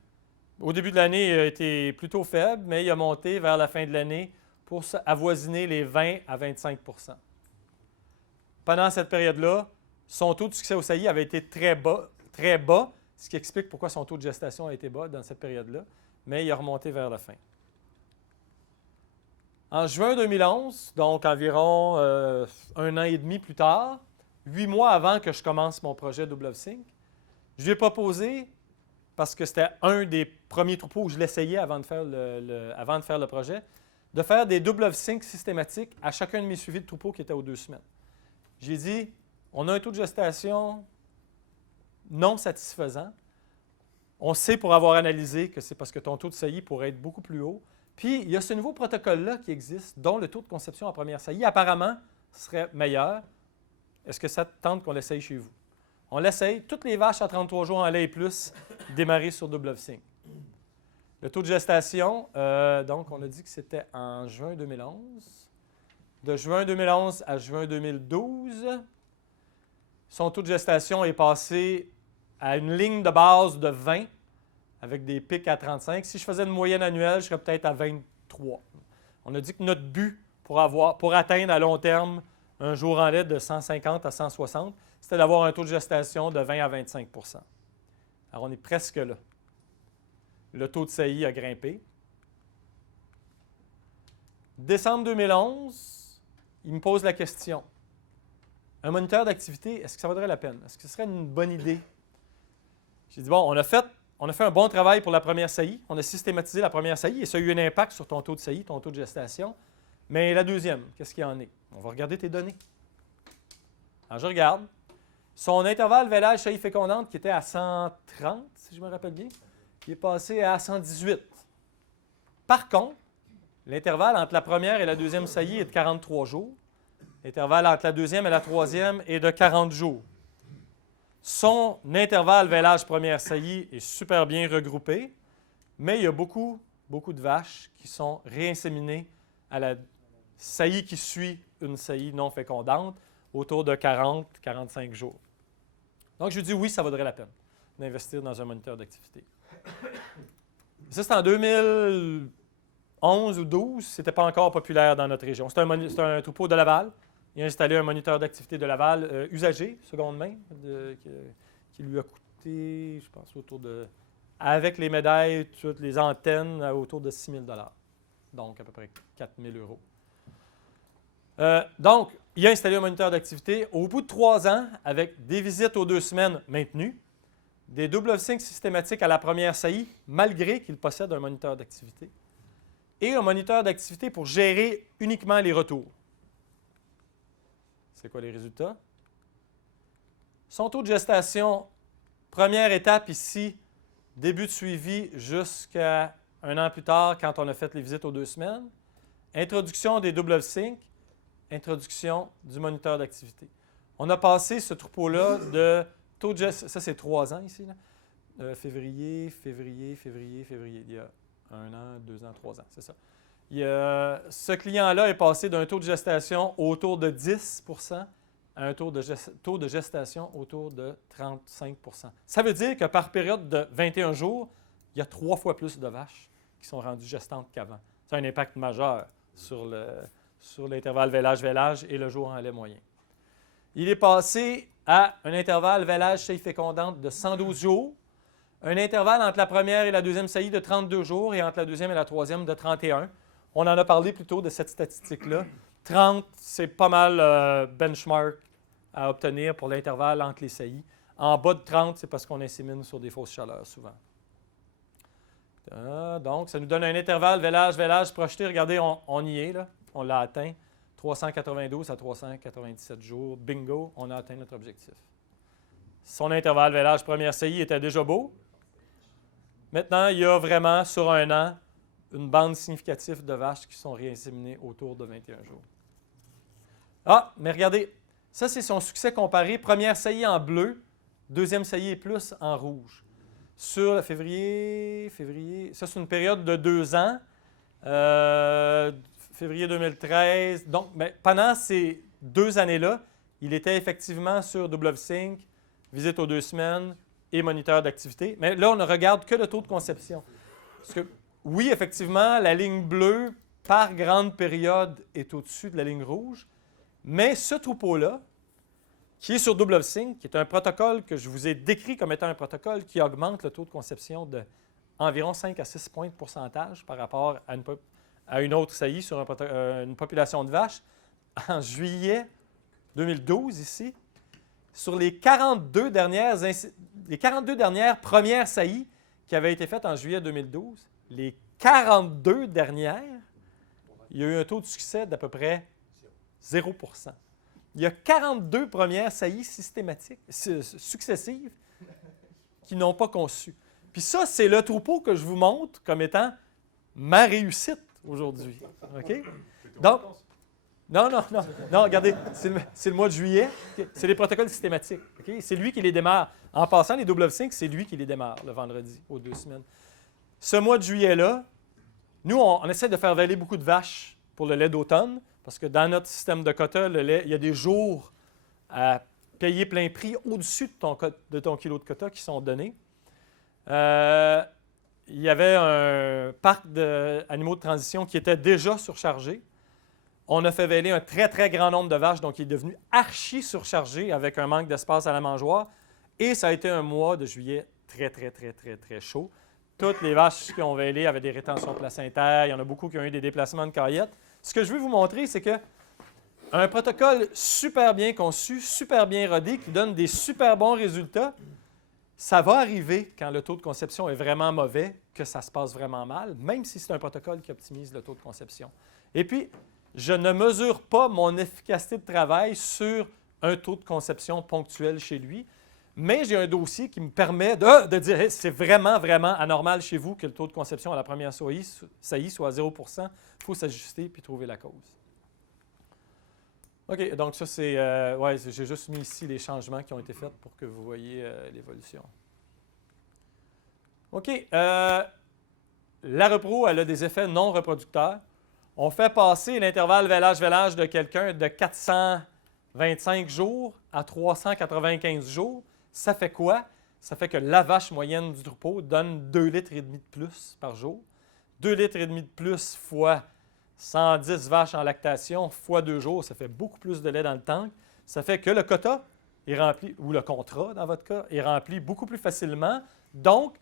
au début de l'année, il a été plutôt faible, mais il a monté vers la fin de l'année pour avoisiner les 20 à 25 %. Pendant cette période-là, son taux de succès au saillie avait été très bas, ce qui explique pourquoi son taux de gestation a été bas dans cette période-là, mais il a remonté vers la fin. En juin 2011, donc environ 1 an et demi plus tard, 8 mois avant que je commence mon projet Double OVSync, je lui ai proposé, parce que c'était un des premiers troupeaux où je l'essayais avant de faire le projet, de faire des double OVSync systématiques à chacun de mes suivis de troupeaux qui étaient aux 2 semaines. J'ai dit, on a un taux de gestation non satisfaisant. On sait pour avoir analysé que c'est parce que ton taux de saillie pourrait être beaucoup plus haut. Puis, il y a ce nouveau protocole-là qui existe, dont le taux de conception en première saillie, apparemment, serait meilleur. Est-ce que ça te tente qu'on l'essaye chez vous? On l'essaye. Toutes les vaches à 33 jours en lait et plus, démarrées sur double OVSync. Le taux de gestation, donc, on a dit que c'était en juin 2011. De juin 2011 à juin 2012, son taux de gestation est passé à une ligne de base de 20, avec des pics à 35. Si je faisais une moyenne annuelle, je serais peut-être à 23. On a dit que notre but pour atteindre à long terme un jour en lait de 150 à 160, c'était d'avoir un taux de gestation de 20 à 25 %. Alors, on est presque là. Le taux de saillie a grimpé. Décembre 2011, il me pose la question. Un moniteur d'activité, est-ce que ça vaudrait la peine? Est-ce que ce serait une bonne idée? J'ai dit, bon, on a fait un bon travail pour la première saillie. On a systématisé la première saillie et ça a eu un impact sur ton taux de saillie, ton taux de gestation. Mais la deuxième, qu'est-ce qu'il y en est? On va regarder tes données. Alors, je regarde. Son intervalle vélage saillie fécondante, qui était à 130, si je me rappelle bien, il est passé à 118. Par contre, l'intervalle entre la première et la deuxième saillie est de 43 jours. L'intervalle entre la deuxième et la troisième est de 40 jours. Son intervalle vélage première saillie est super bien regroupé, mais il y a beaucoup de vaches qui sont réinséminées à la saillie qui suit une saillie non fécondante, autour de 40-45 jours. Donc, je lui dis oui, ça vaudrait la peine d'investir dans un moniteur d'activité. Ça, c'est en 2011 ou 2012, ce n'était pas encore populaire dans notre région. C'est un troupeau de Laval. Il a installé un moniteur d'activité de Laval usagé, seconde main, qui lui a coûté, je pense, autour de, avec les médailles, toutes les antennes, autour de 6 000 $. donc à peu près 4 000 €. Donc, il a installé un moniteur d'activité. Au bout de 3 ans, avec des visites aux 2 semaines maintenues, des double sync systématiques à la première saillie, malgré qu'il possède un moniteur d'activité, et un moniteur d'activité pour gérer uniquement les retours. C'est quoi les résultats? Son taux de gestation, première étape ici, début de suivi jusqu'à 1 an plus tard quand on a fait les visites aux 2 semaines. Introduction des double sync, introduction du moniteur d'activité. On a passé ce troupeau-là de taux de gestation, ça c'est 3 ans ici, là. Février. Il y a 1 an, 2 ans, 3 ans, c'est ça. Ce client-là est passé d'un taux de gestation autour de 10 % à un taux de gestation autour de 35 %. Ça veut dire que par période de 21 jours, il y a 3 fois plus de vaches qui sont rendues gestantes qu'avant. Ça a un impact majeur sur l'intervalle vélage-vélage et le jour en lait moyen. Il est passé à un intervalle vélage-saillie fécondante de 112 jours, un intervalle entre la première et la deuxième saillie de 32 jours et entre la deuxième et la troisième de 31. On en a parlé plus tôt de cette statistique-là. 30, c'est pas mal benchmark à obtenir pour l'intervalle entre les saillies. En bas de 30, c'est parce qu'on insémine sur des fausses chaleurs souvent. Donc, ça nous donne un intervalle vélage projeté. Regardez, on y est, là. On l'a atteint. 392 à 397 jours. Bingo, on a atteint notre objectif. Son intervalle vélage première saillie était déjà beau. Maintenant, il y a vraiment, sur 1 an, une bande significative de vaches qui sont réinséminées autour de 21 jours. Ah, mais regardez, ça c'est son succès comparé. Première saillie en bleu, deuxième saillie et plus en rouge. Sur février, ça c'est une période de 2 ans, février 2013. Donc, pendant ces 2 années-là, il était effectivement sur double sync, visite aux 2 semaines et moniteur d'activité. Mais là, on ne regarde que le taux de conception. Parce que, oui, effectivement, la ligne bleue, par grande période, est au-dessus de la ligne rouge. Mais ce troupeau-là, qui est sur double sync, qui est un protocole que je vous ai décrit comme étant un protocole qui augmente le taux de conception d'environ 5 à 6 points de pourcentage par rapport à une autre saillie sur une population de vaches, en juillet 2012 ici, sur les 42 dernières premières saillies qui avaient été faites en juillet 2012, les 42 dernières, il y a eu un taux de succès d'à peu près 0 %. Il y a 42 premières saillies successives qui n'ont pas conçu. Puis ça, c'est le troupeau que je vous montre comme étant ma réussite aujourd'hui. OK? Donc, non, regardez, c'est le mois de juillet. C'est les protocoles systématiques. Okay? C'est lui qui les démarre. En passant, les double sync, c'est lui qui les démarre le vendredi aux 2 semaines. Ce mois de juillet-là, nous, on essaie de faire valer beaucoup de vaches pour le lait d'automne, parce que dans notre système de quota, le lait, il y a des jours à payer plein prix au-dessus de ton kilo de quota qui sont donnés. Il y avait un parc d'animaux de transition qui était déjà surchargé. On a fait valer un très, très grand nombre de vaches, donc il est devenu archi surchargé avec un manque d'espace à la mangeoire. Et ça a été un mois de juillet très, très, très, très, très chaud. Toutes les vaches qui ont vélé avaient des rétentions placentaires. Il y en a beaucoup qui ont eu des déplacements de caillettes. Ce que je veux vous montrer, c'est qu'un protocole super bien conçu, super bien rodé, qui donne des super bons résultats, ça va arriver quand le taux de conception est vraiment mauvais, que ça se passe vraiment mal, même si c'est un protocole qui optimise le taux de conception. Et puis, je ne mesure pas mon efficacité de travail sur un taux de conception ponctuel chez lui, mais j'ai un dossier qui me permet de dire hey, c'est vraiment, vraiment anormal chez vous que le taux de conception à la première saillie soit à 0 %. Il faut s'ajuster puis trouver la cause. OK, donc ça, c'est... j'ai juste mis ici les changements qui ont été faits pour que vous voyez l'évolution. OK, la repro, elle a des effets non reproducteurs. On fait passer l'intervalle vélage-vélage de quelqu'un de 425 jours à 395 jours. Ça fait quoi? Ça fait que la vache moyenne du troupeau donne 2,5 litres de plus par jour. 2,5 litres de plus fois 110 vaches en lactation fois 2 jours, ça fait beaucoup plus de lait dans le tank. Ça fait que le quota est rempli, ou le contrat dans votre cas, est rempli beaucoup plus facilement. Donc,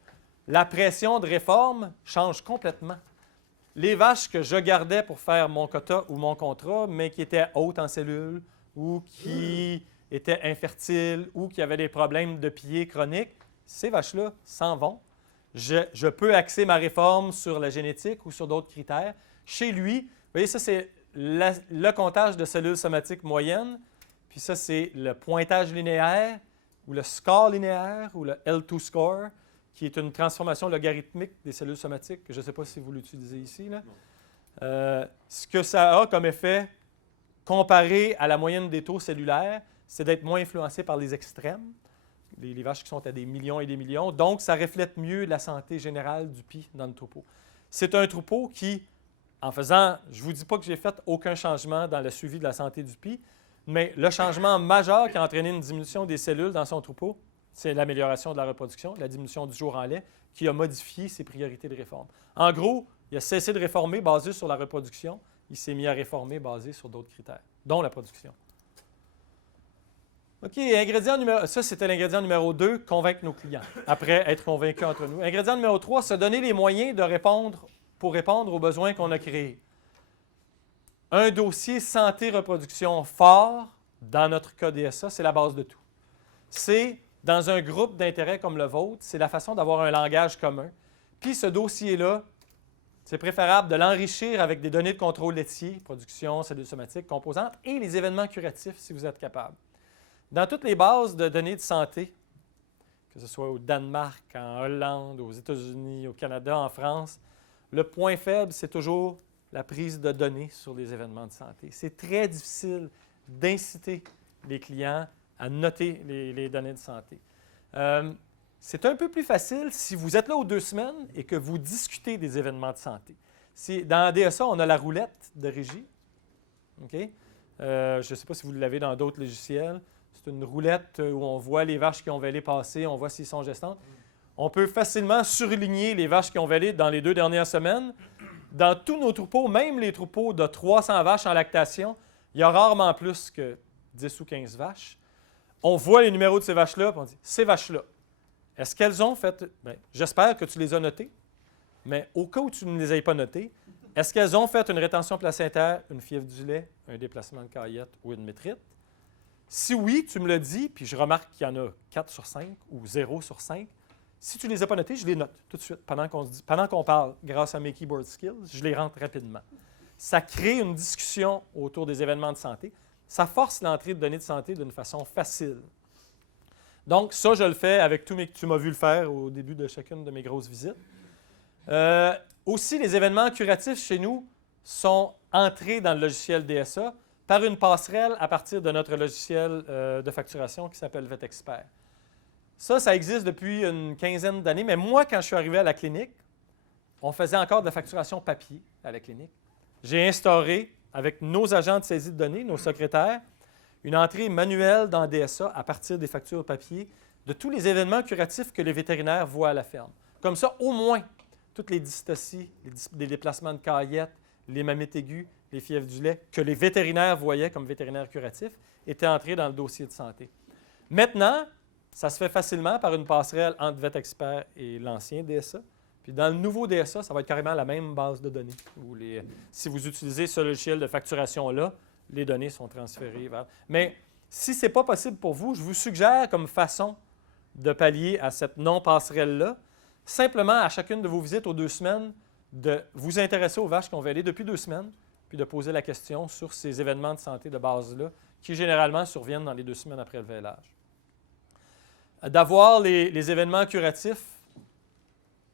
la pression de réforme change complètement. les vaches que je gardais pour faire mon quota ou mon contrat, mais qui étaient hautes en cellules ou qui étaient infertiles ou qui avaient des problèmes de pieds chroniques, ces vaches-là s'en vont. Je peux axer ma réforme sur la génétique ou sur d'autres critères. Chez lui, vous voyez, ça, c'est le comptage de cellules somatiques moyennes. Puis ça, c'est le pointage linéaire ou le score linéaire ou le L2 score, qui est une transformation logarithmique des cellules somatiques. Je ne sais pas si vous l'utilisez ici, là. Ce que ça a comme effet, comparé à la moyenne des taux cellulaires, c'est d'être moins influencé par les extrêmes, les vaches qui sont à des millions et des millions. Donc, ça reflète mieux la santé générale du pie dans le troupeau. C'est un troupeau qui, en faisant, je ne vous dis pas que j'ai fait aucun changement dans le suivi de la santé du pie, mais le changement majeur qui a entraîné une diminution des cellules dans son troupeau, c'est l'amélioration de la reproduction, la diminution du jour en lait, qui a modifié ses priorités de réforme. En gros, il a cessé de réformer basé sur la reproduction, il s'est mis à réformer basé sur d'autres critères, dont la production. OK, ça, c'était l'ingrédient numéro 2, convaincre nos clients, après être convaincus entre nous. Ingrédient numéro 3, se donner les moyens pour répondre aux besoins qu'on a créés. Un dossier santé-reproduction fort, dans notre cas DSA, c'est la base de tout. C'est, dans un groupe d'intérêt comme le vôtre, c'est la façon d'avoir un langage commun. Puis ce dossier-là, c'est préférable de l'enrichir avec des données de contrôle laitier, production, cellules somatiques, composantes, et les événements curatifs, si vous êtes capable. Dans toutes les bases de données de santé, que ce soit au Danemark, en Hollande, aux États-Unis, au Canada, en France, le point faible, c'est toujours la prise de données sur les événements de santé. C'est très difficile d'inciter les clients à noter les données de santé. C'est un peu plus facile si vous êtes là aux 2 semaines et que vous discutez des événements de santé. Dans DSA, on a la roulette de régie. Okay? Je ne sais pas si vous l'avez dans d'autres logiciels. C'est une roulette où on voit les vaches qui ont vélé passer, on voit s'ils sont gestantes. On peut facilement surligner les vaches qui ont vélé dans les 2 dernières semaines. Dans tous nos troupeaux, même les troupeaux de 300 vaches en lactation, il y a rarement plus que 10 ou 15 vaches. On voit les numéros de ces vaches-là, puis on dit, ces vaches-là, est-ce qu'elles ont fait... Bien, j'espère que tu les as notées, mais au cas où tu ne les aies pas notées, est-ce qu'elles ont fait une rétention placentaire, une fièvre du lait, un déplacement de caillette ou une métrite? Si oui, tu me le dis, puis je remarque qu'il y en a 4 sur 5 ou 0 sur 5. Si tu ne les as pas notés, je les note tout de suite. Pendant qu'on parle, grâce à mes keyboard skills, je les rentre rapidement. Ça crée une discussion autour des événements de santé. Ça force l'entrée de données de santé d'une façon facile. Donc, ça, je le fais avec tu m'as vu le faire au début de chacune de mes grosses visites. Aussi, les événements curatifs chez nous sont entrés dans le logiciel DSA par une passerelle à partir de notre logiciel de facturation qui s'appelle VetExpert. Ça existe depuis une quinzaine d'années, mais moi, quand je suis arrivé à la clinique, on faisait encore de la facturation papier à la clinique. J'ai instauré, avec nos agents de saisie de données, nos secrétaires, une entrée manuelle dans DSA à partir des factures papier de tous les événements curatifs que les vétérinaires voient à la ferme. Comme ça, au moins, toutes les dystocies, les déplacements de caillettes, les mammites aiguës, les fièvres du lait, que les vétérinaires voyaient comme vétérinaires curatifs, étaient entrés dans le dossier de santé. Maintenant, ça se fait facilement par une passerelle entre VetExpert et l'ancien DSA. Puis dans le nouveau DSA, ça va être carrément la même base de données. Où si vous utilisez ce logiciel de facturation-là, les données sont transférées vers... Mais si ce n'est pas possible pour vous, je vous suggère comme façon de pallier à cette non-passerelle-là, simplement à chacune de vos visites aux 2 semaines, de vous intéresser aux vaches qui ont vélé depuis 2 semaines, puis de poser la question sur ces événements de santé de base-là, qui généralement surviennent dans les 2 semaines après le vélage. D'avoir les événements curatifs,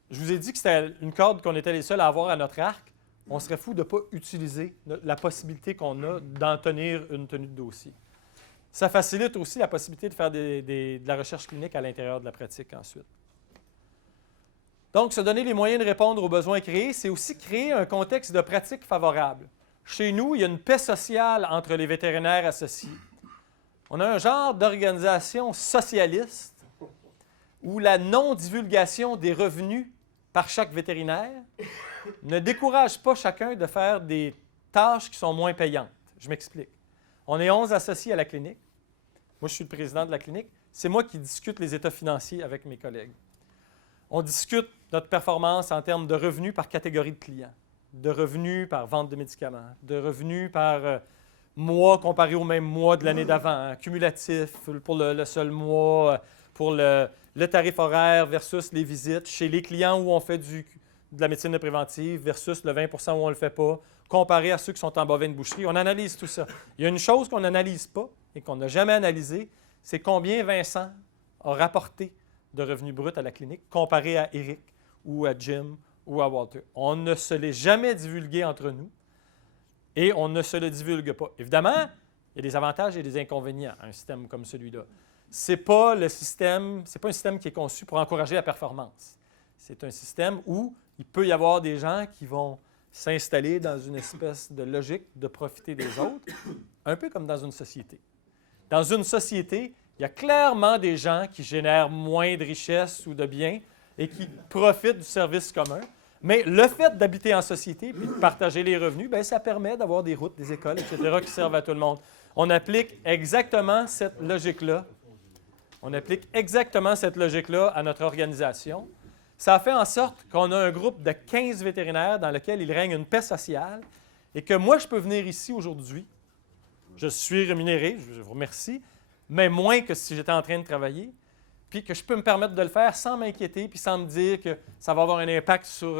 je vous ai dit que c'était une corde qu'on était les seuls à avoir à notre arc. On serait fou de ne pas utiliser la possibilité qu'on a d'en tenir une tenue de dossier. Ça facilite aussi la possibilité de faire de la recherche clinique à l'intérieur de la pratique ensuite. Donc, se donner les moyens de répondre aux besoins créés, c'est aussi créer un contexte de pratique favorable. Chez nous, il y a une paix sociale entre les vétérinaires associés. On a un genre d'organisation socialiste où la non-divulgation des revenus par chaque vétérinaire ne décourage pas chacun de faire des tâches qui sont moins payantes. Je m'explique. On est 11 associés à la clinique. Moi, je suis le président de la clinique. C'est moi qui discute les états financiers avec mes collègues. On discute notre performance en termes de revenus par catégorie de clients. de revenus par vente de médicaments, de revenus par mois comparé au même mois de l'année d'avant, hein, cumulatif pour le seul mois, pour le tarif horaire versus les visites, chez les clients où on fait de la médecine préventive versus le 20 % où on ne le fait pas, comparé à ceux qui sont en bovine boucherie. On analyse tout ça. Il y a une chose qu'on n'analyse pas et qu'on n'a jamais analysée, c'est combien Vincent a rapporté de revenus bruts à la clinique comparé à Eric ou à Jim ou à Walter. On ne se l'est jamais divulgué entre nous et on ne se le divulgue pas. Évidemment, il y a des avantages et des inconvénients à un système comme celui-là. Ce n'est pas un système qui est conçu pour encourager la performance. C'est un système où il peut y avoir des gens qui vont s'installer dans une espèce de logique de profiter des autres, un peu comme dans une société. Dans une société, il y a clairement des gens qui génèrent moins de richesses ou de biens et qui profitent du service commun. Mais le fait d'habiter en société et de partager les revenus, bien, ça permet d'avoir des routes, des écoles, etc., qui servent à tout le monde. On applique exactement cette logique-là. On applique exactement cette logique-là à notre organisation. Ça fait en sorte qu'on a un groupe de 15 vétérinaires dans lequel il règne une paix sociale et que moi, je peux venir ici aujourd'hui. Je suis rémunéré, je vous remercie, mais moins que si j'étais en train de travailler, puis que je peux me permettre de le faire sans m'inquiéter, puis sans me dire que ça va avoir un impact sur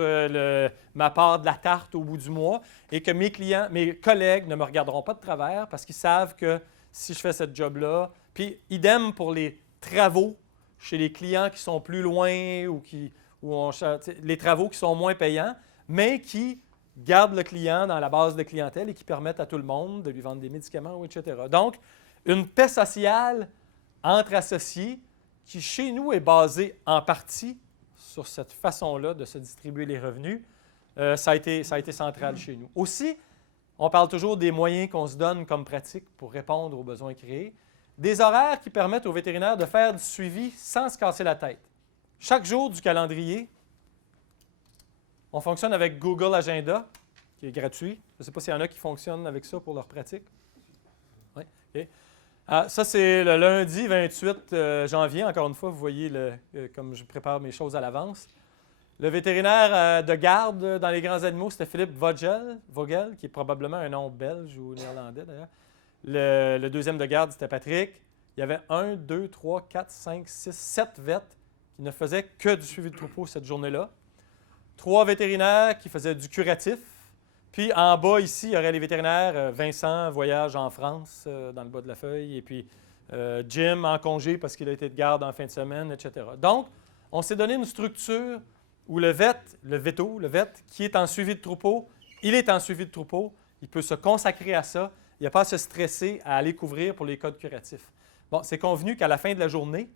ma part de la tarte au bout du mois, et que mes clients, mes collègues ne me regarderont pas de travers parce qu'ils savent que si je fais ce job-là, puis idem pour les travaux chez les clients qui sont plus loin ou les travaux qui sont moins payants, mais qui gardent le client dans la base de clientèle et qui permettent à tout le monde de lui vendre des médicaments, etc. Donc, une paix sociale entre associés qui, chez nous, est basée en partie sur cette façon-là de se distribuer les revenus. Ça a été central chez nous. Aussi, on parle toujours des moyens qu'on se donne comme pratique pour répondre aux besoins créés. Des horaires qui permettent aux vétérinaires de faire du suivi sans se casser la tête. Chaque jour du calendrier, on fonctionne avec Google Agenda, qui est gratuit. Je ne sais pas s'il y en a qui fonctionnent avec ça pour leur pratique. Oui, OK. Ça, c'est le lundi 28 janvier. Encore une fois, vous voyez comme je prépare mes choses à l'avance. Le vétérinaire de garde dans les grands animaux, c'était Philippe Vogel, qui est probablement un nom belge ou néerlandais d'ailleurs. Le deuxième de garde, c'était Patrick. Il y avait 1, 2, 3, 4, 5, 6, 7 vêtes qui ne faisaient que du suivi de troupeau cette journée-là. 3 vétérinaires qui faisaient du curatif. Puis en bas, ici, il y aurait les vétérinaires. Vincent voyage en France, dans le bas de la feuille. Et puis Jim en congé parce qu'il a été de garde en fin de semaine, etc. Donc, on s'est donné une structure où le vet, qui est en suivi de troupeau, il est en suivi de troupeau. Il peut se consacrer à ça. Il n'y a pas à se stresser à aller couvrir pour les codes curatifs. Bon, c'est convenu qu'à la fin de la journée,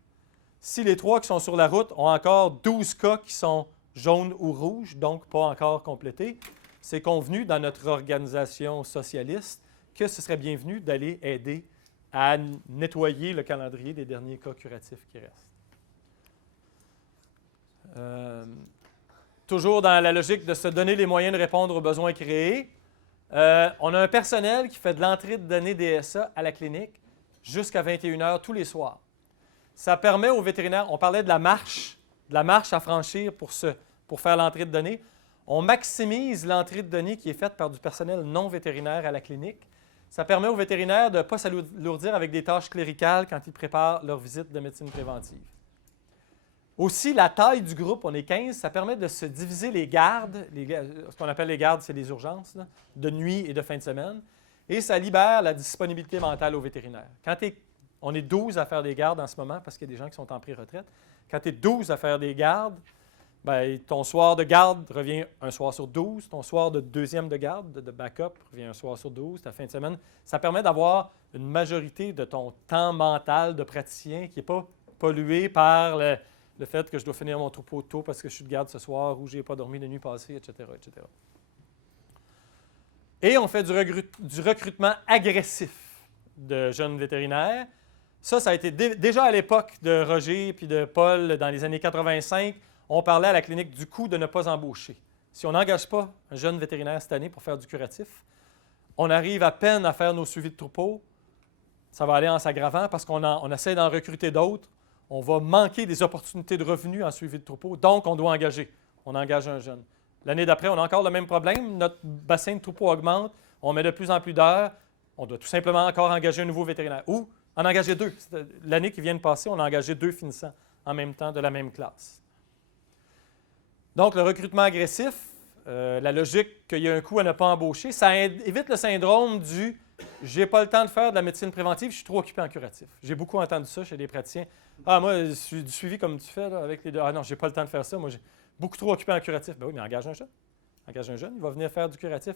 si les 3 qui sont sur la route ont encore 12 cas qui sont jaunes ou rouges, donc pas encore complétés, c'est convenu dans notre organisation socialiste que ce serait bienvenu d'aller aider à nettoyer le calendrier des derniers cas curatifs qui restent. Toujours dans la logique de se donner les moyens de répondre aux besoins créés, on a un personnel qui fait de l'entrée de données DSA à la clinique jusqu'à 21 h tous les soirs. Ça permet aux vétérinaires, on parlait de la marche à franchir pour faire l'entrée de données. On maximise l'entrée de données qui est faite par du personnel non vétérinaire à la clinique. Ça permet aux vétérinaires de ne pas s'alourdir avec des tâches cléricales quand ils préparent leur visite de médecine préventive. Aussi, la taille du groupe, on est 15, ça permet de se diviser les gardes. Ce qu'on appelle les gardes, c'est les urgences, là, de nuit et de fin de semaine. Et ça libère la disponibilité mentale aux vétérinaires. On est 12 à faire des gardes en ce moment parce qu'il y a des gens qui sont en pré-retraite. Quand tu es 12 à faire des gardes, bien, ton soir de garde revient un soir sur 12. Ton soir de deuxième de garde, de backup, revient un soir sur 12. Ta fin de semaine, ça permet d'avoir une majorité de ton temps mental de praticien qui n'est pas pollué par le fait que je dois finir mon troupeau tôt parce que je suis de garde ce soir ou je n'ai pas dormi la nuit passée, etc., etc. Et on fait du recrutement agressif de jeunes vétérinaires. Ça a été déjà à l'époque de Roger et de Paul, dans les années 85, on parlait à la clinique du coût de ne pas embaucher. Si on n'engage pas un jeune vétérinaire cette année pour faire du curatif, on arrive à peine à faire nos suivis de troupeau. Ça va aller en s'aggravant parce qu'on essaie d'en recruter d'autres. On va manquer des opportunités de revenus en suivi de troupeau, donc on doit engager. On engage un jeune. L'année d'après, on a encore le même problème. Notre bassin de troupeaux augmente. On met de plus en plus d'heures. On doit tout simplement encore engager un nouveau vétérinaire. Ou en engager 2. L'année qui vient de passer, on a engagé 2 finissants en même temps de la même classe. Donc, le recrutement agressif, la logique qu'il y a un coût à ne pas embaucher, ça évite le syndrome du « j'ai pas le temps de faire de la médecine préventive, je suis trop occupé en curatif ». J'ai beaucoup entendu ça chez les praticiens. « Ah, moi, du suivi comme tu fais là, avec les deux. Ah non, j'ai pas le temps de faire ça. Moi, j'ai beaucoup trop occupé en curatif. » Ben oui, mais engage un jeune. Engage un jeune, il va venir faire du curatif.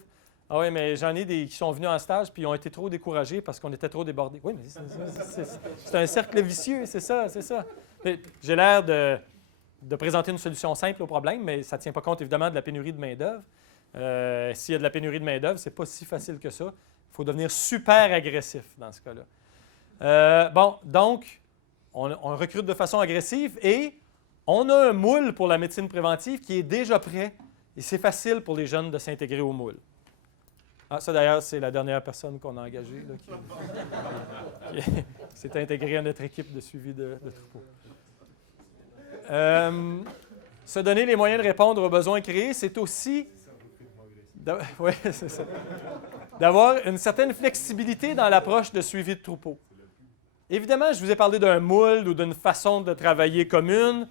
Ah oui, mais j'en ai des qui sont venus en stage puis ils ont été trop découragés parce qu'on était trop débordés. Oui, mais c'est un cercle vicieux, c'est ça. J'ai l'air de présenter une solution simple au problème, mais ça ne tient pas compte évidemment de la pénurie de main-d'œuvre. S'il y a de la pénurie de main-d'œuvre, ce n'est pas si facile que ça. Il faut devenir super agressif dans ce cas-là. Donc, on recrute de façon agressive et on a un moule pour la médecine préventive qui est déjà prêt et c'est facile pour les jeunes de s'intégrer au moule. Ah, ça d'ailleurs, c'est la dernière personne qu'on a engagée là, qui s'est intégrée à notre équipe de suivi de troupeaux. Se donner les moyens de répondre aux besoins créés, c'est aussi d'avoir une certaine flexibilité dans l'approche de suivi de troupeaux. Évidemment, je vous ai parlé d'un moule ou d'une façon de travailler commune,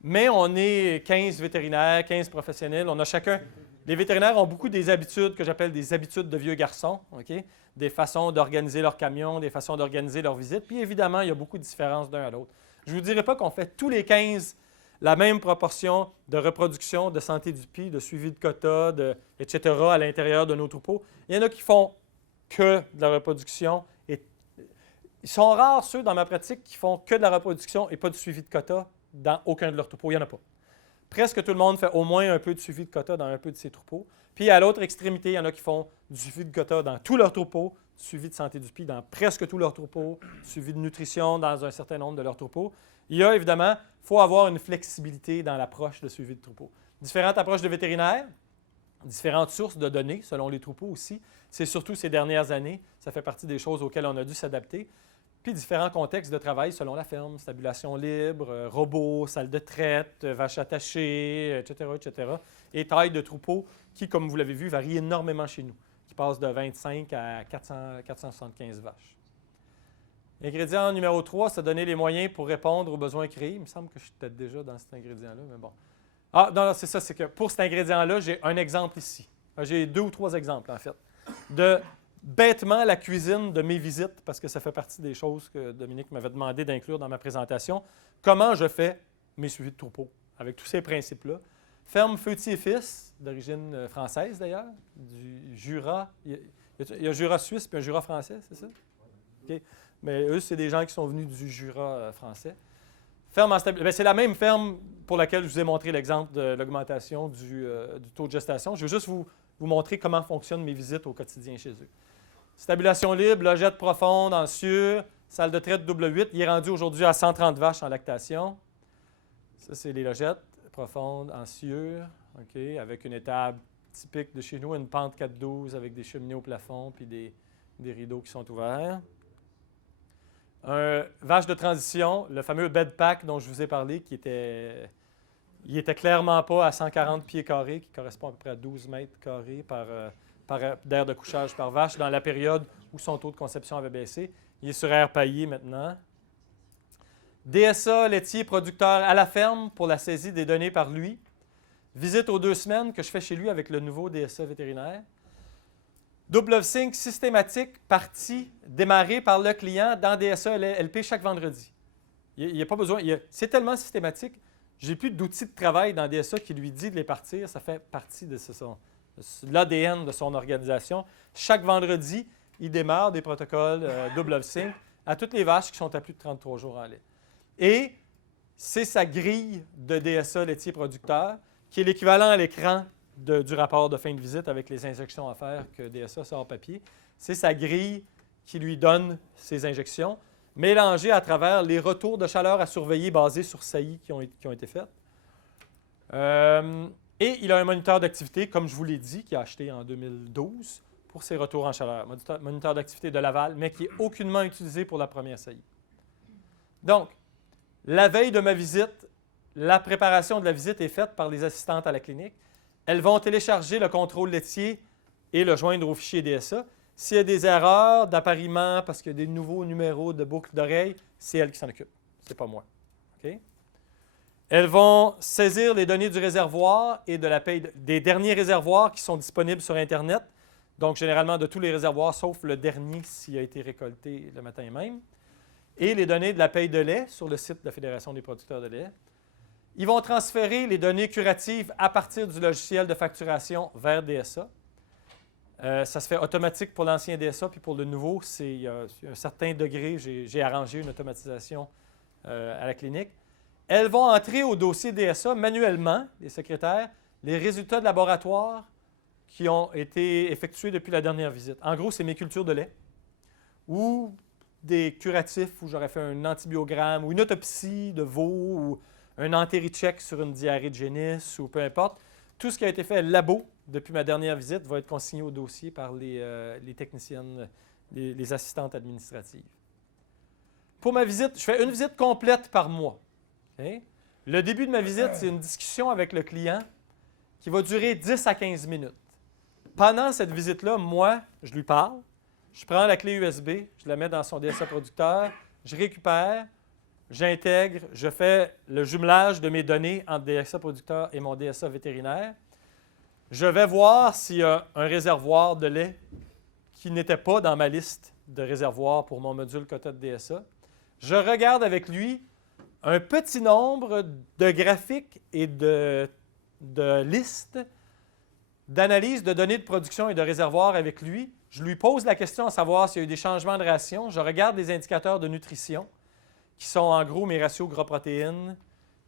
mais on est 15 vétérinaires, 15 professionnels. On a chacun. Les vétérinaires ont beaucoup des habitudes que j'appelle des habitudes de vieux garçons, okay? Des façons d'organiser leur camion, des façons d'organiser leurs visites. Puis évidemment, il y a beaucoup de différences d'un à l'autre. Je ne vous dirai pas qu'on fait tous les 15 la même proportion de reproduction, de santé du pied, de suivi de quotas, etc. à l'intérieur de nos troupeaux. Il y en a qui font que de la reproduction. Et ils sont rares ceux dans ma pratique qui font que de la reproduction et pas de suivi de quotas dans aucun de leurs troupeaux. Il n'y en a pas. Presque tout le monde fait au moins un peu de suivi de quotas dans un peu de ses troupeaux. Puis à l'autre extrémité, il y en a qui font du suivi de quotas dans tous leurs troupeaux, du suivi de santé du pied dans presque tous leurs troupeaux, du suivi de nutrition dans un certain nombre de leurs troupeaux. Il y a évidemment, il faut avoir une flexibilité dans l'approche de suivi de troupeaux. Différentes approches de vétérinaires, différentes sources de données selon les troupeaux aussi. C'est surtout ces dernières années, ça fait partie des choses auxquelles on a dû s'adapter. Puis différents contextes de travail selon la ferme, stabulation libre, robots, salle de traite, vaches attachées, etc. Et taille de troupeaux qui, comme vous l'avez vu, varie énormément chez nous, qui passe de 25 à 475 vaches. Ingrédient numéro 3, se donner les moyens pour répondre aux besoins créés. Il me semble que je suis peut-être déjà dans cet ingrédient-là, mais bon. Ah, non, c'est ça, c'est que pour cet ingrédient-là, j'ai un exemple ici. J'ai 2 ou 3 exemples, en fait, de bêtement la cuisine de mes visites, parce que ça fait partie des choses que Dominique m'avait demandé d'inclure dans ma présentation. Comment je fais mes suivis de troupeaux, avec tous ces principes-là. Ferme Feuti et Fils, d'origine française d'ailleurs, du Jura. Il y a un Jura suisse puis un Jura français, c'est ça? Okay. Mais eux, c'est des gens qui sont venus du Jura français. Ferme en stabilité. C'est la même ferme pour laquelle je vous ai montré l'exemple de l'augmentation du taux de gestation. Je veux juste vous montrer comment fonctionnent mes visites au quotidien chez eux. Stabulation libre, logette profonde en sciure, salle de traite double 8. Il est rendu aujourd'hui à 130 vaches en lactation. Ça, c'est les logettes profondes en sciure, okay, avec une étable typique de chez nous, une pente 4-12 avec des cheminées au plafond puis des rideaux qui sont ouverts. Un vache de transition, le fameux bed pack dont je vous ai parlé, il n'était clairement pas à 140 pieds carrés, qui correspond à peu près à 12 mètres carrés d'air de couchage par vache dans la période où son taux de conception avait baissé. Il est sur air paillé maintenant. DSA laitier producteur à la ferme pour la saisie des données par lui. Visite aux 2 semaines que je fais chez lui avec le nouveau DSA vétérinaire. Double sync systématique, partie démarrée par le client dans DSA LP chaque vendredi. Il n'y a pas besoin. C'est tellement systématique. Je n'ai plus d'outils de travail dans DSA qui lui dit de les partir. Ça fait partie de l'ADN de son organisation. Chaque vendredi, il démarre des protocoles double sync à toutes les vaches qui sont à plus de 33 jours en lait. Et c'est sa grille de DSA laitier producteur qui est l'équivalent à l'écran du rapport de fin de visite avec les injections à faire que DSA sort en papier. C'est sa grille qui lui donne ces injections, mélangées à travers les retours de chaleur à surveiller basés sur saillies qui ont été faites. Et il a un moniteur d'activité, comme je vous l'ai dit, qu'il a acheté en 2012 pour ses retours en chaleur. Moniteur d'activité de Laval, mais qui n'est aucunement utilisé pour la première saillie. Donc, la veille de ma visite, la préparation de la visite est faite par les assistantes à la clinique. elles vont télécharger le contrôle laitier et le joindre au fichier DSA. S'il y a des erreurs d'appariement parce qu'il y a des nouveaux numéros de boucle d'oreille, c'est elles qui s'en occupent. Ce n'est pas moi. OK? Elles vont saisir les données du réservoir et de la paye des derniers réservoirs qui sont disponibles sur Internet. Donc, généralement, de tous les réservoirs, sauf le dernier s'il a été récolté le matin même. Et les données de la paye de lait sur le site de la Fédération des producteurs de lait. Ils vont transférer les données curatives à partir du logiciel de facturation vers DSA. Ça se fait automatique pour l'ancien DSA, puis pour le nouveau, c'est un certain degré. J'ai arrangé une automatisation à la clinique. Elles vont entrer au dossier DSA manuellement, les secrétaires, les résultats de laboratoire qui ont été effectués depuis la dernière visite. En gros, c'est mes cultures de lait ou des curatifs où j'aurais fait un antibiogramme ou une autopsie de veau ou un entéricheck sur une diarrhée de génisse ou peu importe. Tout ce qui a été fait labo depuis ma dernière visite va être consigné au dossier par les techniciennes, les assistantes administratives. Pour ma visite, je fais une visite complète par mois. Okay? Le début de ma visite, c'est une discussion avec le client qui va durer 10 à 15 minutes. Pendant cette visite-là, moi, je lui parle, je prends la clé USB, je la mets dans son DSA producteur, je récupère, j'intègre, je fais le jumelage de mes données entre DSA producteur et mon DSA vétérinaire. Je vais voir s'il y a un réservoir de lait qui n'était pas dans ma liste de réservoirs pour mon module quota de DSA. Je regarde avec lui un petit nombre de graphiques et de listes d'analyse de données de production et de réservoirs avec lui. Je lui pose la question à savoir s'il y a eu des changements de ration. Je regarde les indicateurs de nutrition, qui sont en gros mes ratios gras-protéines,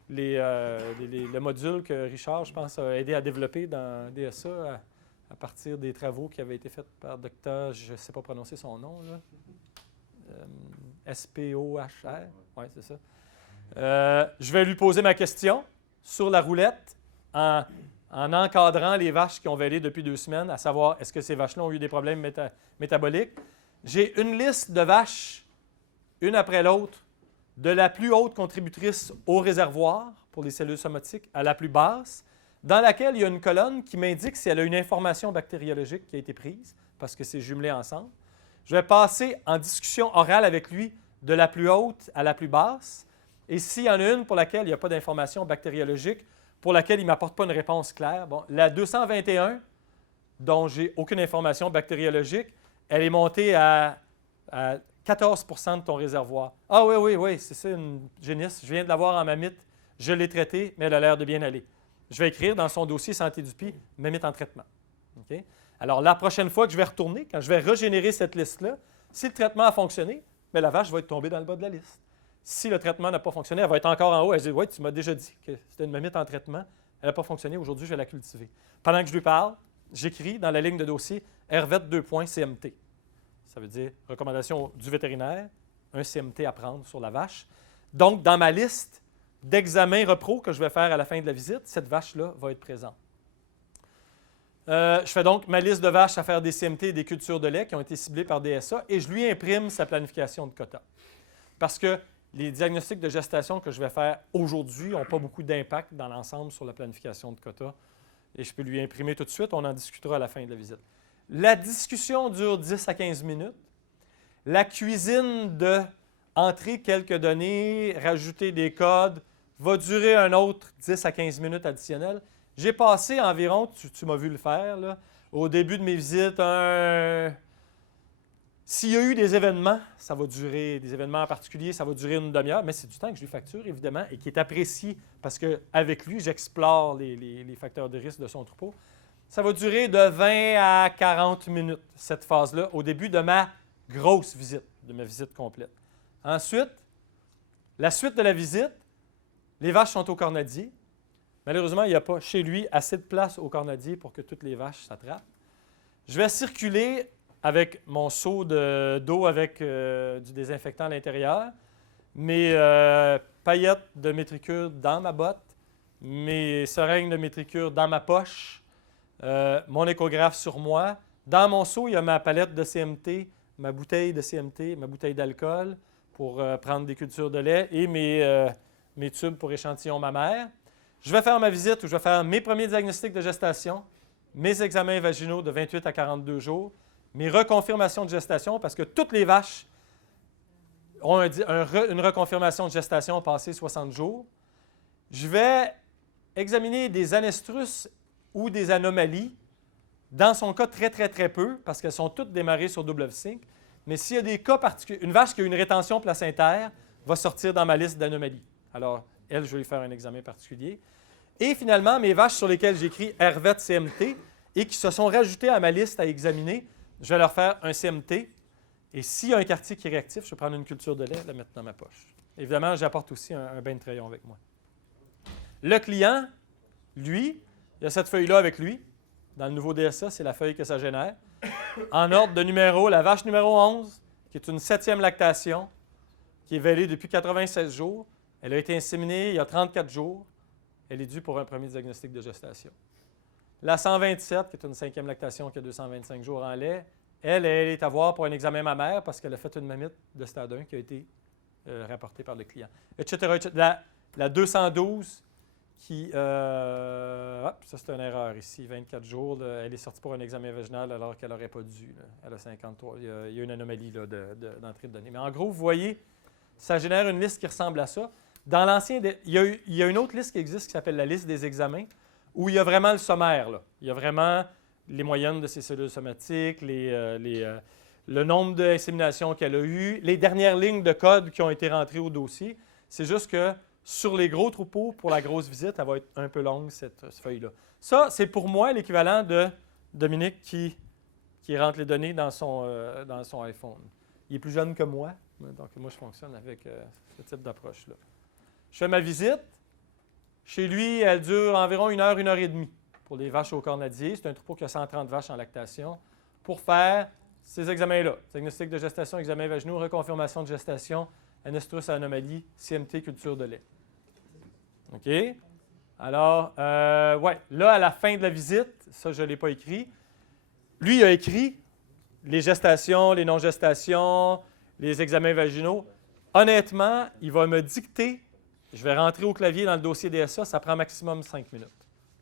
le module que Richard, je pense, a aidé à développer dans DSA à partir des travaux qui avaient été faits par Dr. je ne sais pas prononcer son nom, là. S-P-O-H-R. Oui, c'est ça. Je vais lui poser ma question sur la roulette en encadrant les vaches qui ont vélé depuis 2 semaines, à savoir est-ce que ces vaches-là ont eu des problèmes métaboliques. J'ai une liste de vaches, une après l'autre, de la plus haute contributrice au réservoir pour les cellules somotiques à la plus basse, dans laquelle il y a une colonne qui m'indique si elle a une information bactériologique qui a été prise, parce que c'est jumelé ensemble. Je vais passer en discussion orale avec lui de la plus haute à la plus basse. Et s'il y en a une pour laquelle il n'y a pas d'information bactériologique, pour laquelle il ne m'apporte pas une réponse claire, bon, la 221, dont j'ai aucune information bactériologique, elle est montée à 14 % de ton réservoir. Ah oui, c'est ça une génisse. Je viens de l'avoir en mamite, je l'ai traitée, mais elle a l'air de bien aller. Je vais écrire dans son dossier santé du pied, mamite en traitement. Okay? Alors, la prochaine fois que je vais retourner, quand je vais régénérer cette liste-là, si le traitement a fonctionné, bien, la vache va être tombée dans le bas de la liste. Si le traitement n'a pas fonctionné, elle va être encore en haut. Elle dit « Oui, tu m'as déjà dit que c'était une mamite en traitement. Elle n'a pas fonctionné. Aujourd'hui, je vais la cultiver. » Pendant que je lui parle, j'écris dans la ligne de dossier RVET 2.CMT. Ça veut dire recommandation du vétérinaire, un CMT à prendre sur la vache. Donc, dans ma liste d'examens repro que je vais faire à la fin de la visite, cette vache-là va être présente. Je fais donc ma liste de vaches à faire des CMT et des cultures de lait qui ont été ciblées par DSA et je lui imprime sa planification de quota. Parce que les diagnostics de gestation que je vais faire aujourd'hui n'ont pas beaucoup d'impact dans l'ensemble sur la planification de quota. Et je peux lui imprimer tout de suite, on en discutera à la fin de la visite. La discussion dure 10 à 15 minutes. La cuisine de entrer quelques données, rajouter des codes, va durer un autre 10 à 15 minutes additionnelles. J'ai passé environ, tu m'as vu le faire, là, au début de mes visites, s'il y a eu des événements, ça va durer, des événements en particulier, ça va durer une demi-heure, mais c'est du temps que je lui facture, évidemment, et qui est apprécié parce qu'avec lui, j'explore les facteurs de risque de son troupeau. Ça va durer de 20 à 40 minutes, cette phase-là, au début de ma grosse visite, de ma visite complète. Ensuite, la suite de la visite, les vaches sont au cornadier. Malheureusement, il n'y a pas chez lui assez de place au cornadier pour que toutes les vaches s'attrapent. Je vais circuler avec mon seau d'eau avec du désinfectant à l'intérieur, mes paillettes de métricure dans ma botte, mes seringues de métricure dans ma poche, mon échographe sur moi. Dans mon seau, il y a ma palette de CMT, ma bouteille de CMT, ma bouteille d'alcool pour prendre des cultures de lait et mes tubes pour échantillons mammaires. Je vais faire ma visite où je vais faire mes premiers diagnostics de gestation, mes examens vaginaux de 28 à 42 jours, mes reconfirmations de gestation, parce que toutes les vaches ont une reconfirmation de gestation passée 60 jours. Je vais examiner des anestrus ou des anomalies. Dans son cas, très, très, très peu, parce qu'elles sont toutes démarrées sur double sync. Mais s'il y a des cas particuliers, une vache qui a une rétention placentaire va sortir dans ma liste d'anomalies. Alors, elle, je vais lui faire un examen particulier. Et finalement, mes vaches sur lesquelles j'écris RVET CMT et qui se sont rajoutées à ma liste à examiner, je vais leur faire un CMT. Et s'il y a un quartier qui est réactif, je vais prendre une culture de lait et la mettre dans ma poche. Évidemment, j'apporte aussi un bain de crayon avec moi. Le client, lui, il a cette feuille-là avec lui. Dans le nouveau DSA, c'est la feuille que ça génère. En ordre de numéro, la vache numéro 11, qui est une 7e lactation, qui est vêlée depuis 96 jours. Elle a été inséminée il y a 34 jours. Elle est due pour un premier diagnostic de gestation. La 127, qui est une 5e lactation qui a 225 jours en lait, elle est à voir pour un examen mammaire parce qu'elle a fait une mamite de stade 1 qui a été rapportée par le client, etc. La 212, qui... ça, c'est une erreur ici, 24 jours. Là, elle est sortie pour un examen vaginal alors qu'elle n'aurait pas dû. Là. Elle a 53. Il y a une anomalie là, d'entrée de données. Mais en gros, vous voyez, ça génère une liste qui ressemble à ça. Dans l'ancien, il y a une autre liste qui existe qui s'appelle la liste des examens, où il y a vraiment le sommaire. Là. Il y a vraiment les moyennes de ses cellules somatiques, le nombre d'inséminations qu'elle a eues, les dernières lignes de code qui ont été rentrées au dossier. C'est juste que sur les gros troupeaux, pour la grosse visite, elle va être un peu longue, cette feuille-là. Ça, c'est pour moi l'équivalent de Dominique qui rentre les données dans son iPhone. Il est plus jeune que moi, donc moi, je fonctionne avec ce type d'approche-là. Je fais ma visite. Chez lui, elle dure environ 1 heure et demie pour les vaches au cornadier. C'est un troupeau qui a 130 vaches en lactation pour faire ces examens-là. Diagnostic de gestation, examen vaginaux, reconfirmation de gestation, anestrus à anomalie, CMT, culture de lait. OK? Alors, là, à la fin de la visite, ça, je ne l'ai pas écrit. Lui, il a écrit les gestations, les non-gestations, les examens vaginaux. Honnêtement, il va me dicter, je vais rentrer au clavier dans le dossier DSA, ça prend maximum 5 minutes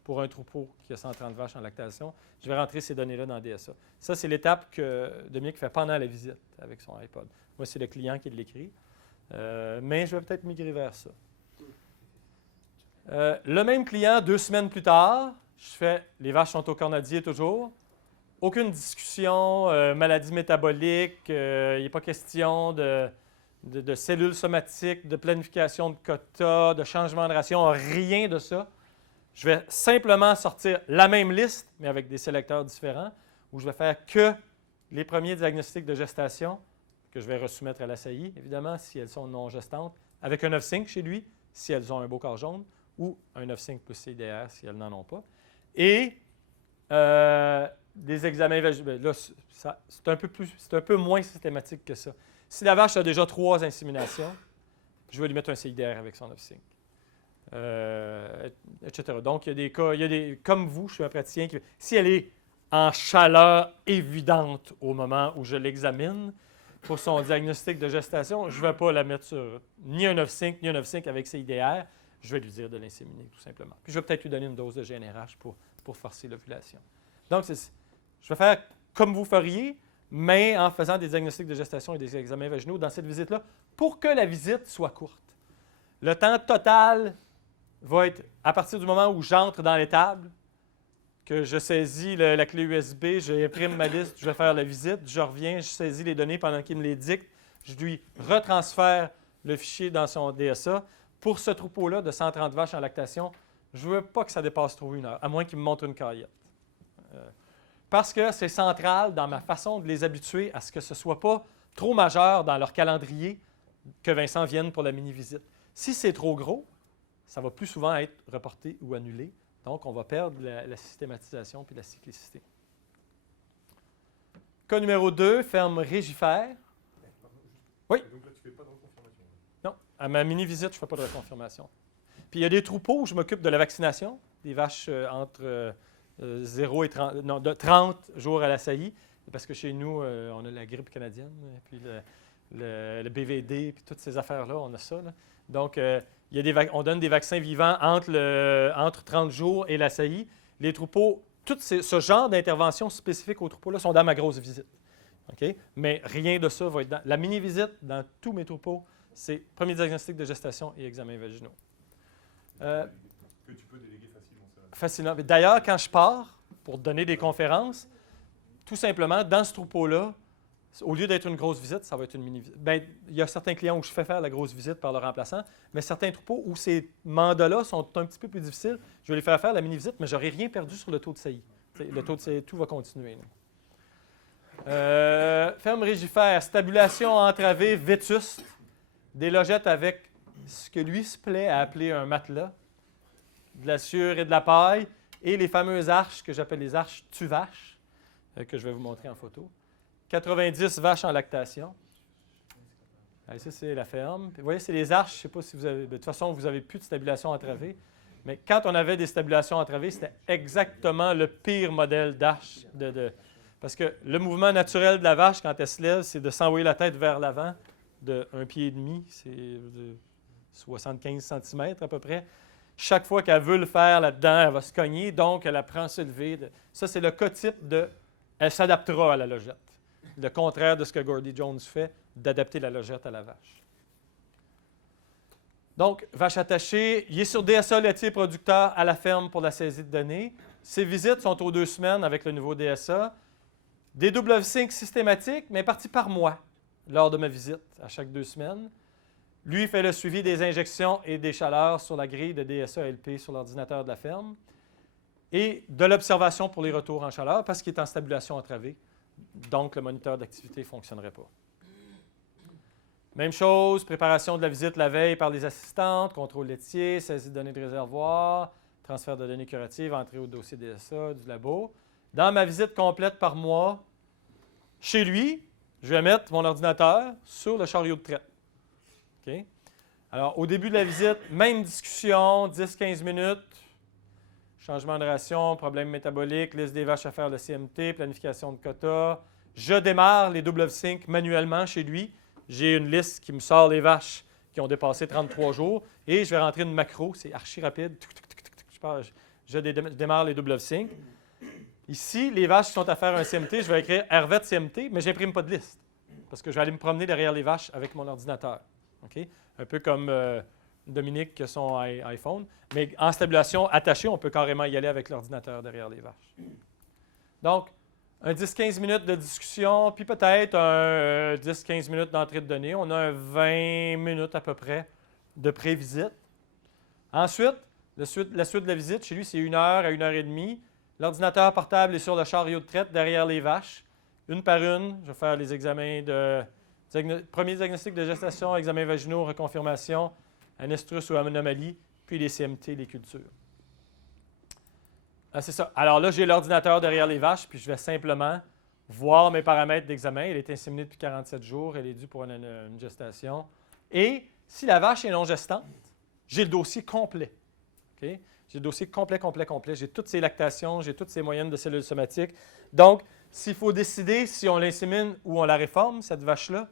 pour un troupeau qui a 130 vaches en lactation. Je vais rentrer ces données-là dans le DSA. Ça, c'est l'étape que Dominique fait pendant la visite avec son iPod. Moi, c'est le client qui l'écrit. Mais je vais peut-être migrer vers ça. Le même client, 2 semaines plus tard, je fais les vaches sont au cornadier toujours. Aucune discussion, maladie métabolique, il n'est pas question de cellules somatiques, de planification de quotas, de changement de ration, rien de ça. Je vais simplement sortir la même liste, mais avec des sélecteurs différents, où je vais faire que les premiers diagnostics de gestation que je vais resoumettre à la SAI, évidemment, si elles sont non gestantes, avec un 9-5 chez lui, si elles ont un beau corps jaune, ou un 9-5 plus CIDR si elles n'en ont pas. Et des examens vaginaux. Là, c'est un peu moins systématique que ça. Si la vache a déjà 3 inséminations, je vais lui mettre un CIDR avec son 9-5. Etc. Donc, il y a des cas, comme vous, je suis un praticien qui... Si elle est en chaleur évidente au moment où je l'examine pour son diagnostic de gestation, je ne vais pas la mettre sur ni un 9-5, ni un 9-5 avec CIDR. Je vais lui dire de l'inséminer, tout simplement. Puis, je vais peut-être lui donner une dose de GnRH pour forcer l'ovulation. Donc, je vais faire comme vous feriez, mais en faisant des diagnostics de gestation et des examens vaginaux dans cette visite-là, pour que la visite soit courte. Le temps total va être à partir du moment où j'entre dans l'étable, que je saisis la clé USB, j'imprime ma liste, je vais faire la visite, je reviens, je saisis les données pendant qu'il me les dicte, je lui retransfère le fichier dans son DSA. Pour ce troupeau-là de 130 vaches en lactation, je ne veux pas que ça dépasse trop 1 heure, à moins qu'il me montre une caillette. Parce que c'est central dans ma façon de les habituer à ce que ce ne soit pas trop majeur dans leur calendrier que Vincent vienne pour la mini-visite. Si c'est trop gros, ça va plus souvent être reporté ou annulé. Donc, on va perdre la systématisation puis la cyclicité. Cas numéro 2, ferme régifère. Oui? Donc là, tu ne fais pas de reconfirmation? Non, à ma mini-visite, je ne fais pas de reconfirmation. Puis, il y a des troupeaux où je m'occupe de la vaccination, des vaches entre 0 et 30, non, de 30 jours à la saillie, parce que chez nous, on a la grippe canadienne, puis le BVD, puis toutes ces affaires-là, on a ça. Là. Donc, On donne des vaccins vivants entre 30 jours et la saillie. Les troupeaux, ce genre d'interventions spécifiques aux troupeaux-là sont dans ma grosse visite. Okay? Mais rien de ça va être dans... La mini-visite, dans tous mes troupeaux, c'est premier diagnostic de gestation et examens vaginaux. Que tu peux déléguer facilement, ça. Facilement. D'ailleurs, quand je pars pour donner des conférences, tout simplement, dans ce troupeau-là, au lieu d'être une grosse visite, ça va être une mini-visite. Bien, il y a certains clients où je fais faire la grosse visite par le remplaçant, mais certains troupeaux où ces mandats-là sont un petit peu plus difficiles, je vais les faire la mini-visite, mais je n'aurai rien perdu sur le taux de saillie. Le taux de saillie, tout va continuer. Ferme régifère, stabulation entravée, vétuste, des logettes avec ce que lui se plaît à appeler un matelas, de la sciure et de la paille, et les fameuses arches que j'appelle les arches tuvaches, que je vais vous montrer en photo. 90 vaches en lactation. Allez, ça, c'est la ferme. Puis, vous voyez, c'est les arches. Je ne sais pas si vous avez... De toute façon, vous n'avez plus de stabulation entravée. Mais quand on avait des stabulations entravées, c'était exactement le pire modèle d'arche. Parce que le mouvement naturel de la vache, quand elle se lève, c'est de s'envoyer la tête vers l'avant de 1,5 pied. C'est de 75 cm à peu près. Chaque fois qu'elle veut le faire là-dedans, elle va se cogner. Donc, elle apprend à se lever. Ça, c'est le cas type de... Elle s'adaptera à la logette. Le contraire de ce que Gordie Jones fait, d'adapter la logette à la vache. Donc, vache attachée, il est sur DSA laitier producteur à la ferme pour la saisie de données. Ses visites sont aux 2 semaines avec le nouveau DSA. Des double sync systématiques, mais parti par mois lors de ma visite, à chaque 2 semaines. Lui fait le suivi des injections et des chaleurs sur la grille de DSA LP sur l'ordinateur de la ferme. Et de l'observation pour les retours en chaleur parce qu'il est en stabulation entravée. Donc, le moniteur d'activité ne fonctionnerait pas. Même chose, préparation de la visite la veille par les assistantes, contrôle laitier, saisie de données de réservoir, transfert de données curatives, entrée au dossier DSA du labo. Dans ma visite complète par mois, chez lui, je vais mettre mon ordinateur sur le chariot de traite. OK? Alors, au début de la visite, même discussion, 10-15 minutes. Changement de ration, problème métabolique, liste des vaches à faire, le CMT, planification de quotas. Je démarre les double sync manuellement chez lui. J'ai une liste qui me sort les vaches qui ont dépassé 33 jours et je vais rentrer une macro, c'est archi rapide. Je démarre les double sync. Ici, les vaches qui sont à faire un CMT, je vais écrire RVET CMT, mais je n'imprime pas de liste parce que je vais aller me promener derrière les vaches avec mon ordinateur. Okay? Un peu comme Dominique qui a son iPhone. Mais en stabulation attachée, on peut carrément y aller avec l'ordinateur derrière les vaches. Donc, un 10-15 minutes de discussion, puis peut-être un 10-15 minutes d'entrée de données. On a un 20 minutes à peu près de pré-visite. Ensuite, la suite de la visite, chez lui, c'est 1 heure à 1 heure et demie. L'ordinateur portable est sur le chariot de traite derrière les vaches. Une par une, je vais faire les examens de... Premier diagnostic de gestation, examens vaginaux, reconfirmation, anestrus ou anomalie, puis les CMT, les cultures. Ah, c'est ça. Alors là, j'ai l'ordinateur derrière les vaches, puis je vais simplement voir mes paramètres d'examen. Elle est inséminée depuis 47 jours, elle est due pour une gestation. Et si la vache est non gestante, j'ai le dossier complet. Okay? J'ai le dossier complet. J'ai toutes ses lactations, j'ai toutes ses moyennes de cellules somatiques. Donc, s'il faut décider si on l'insémine ou on la réforme, cette vache-là,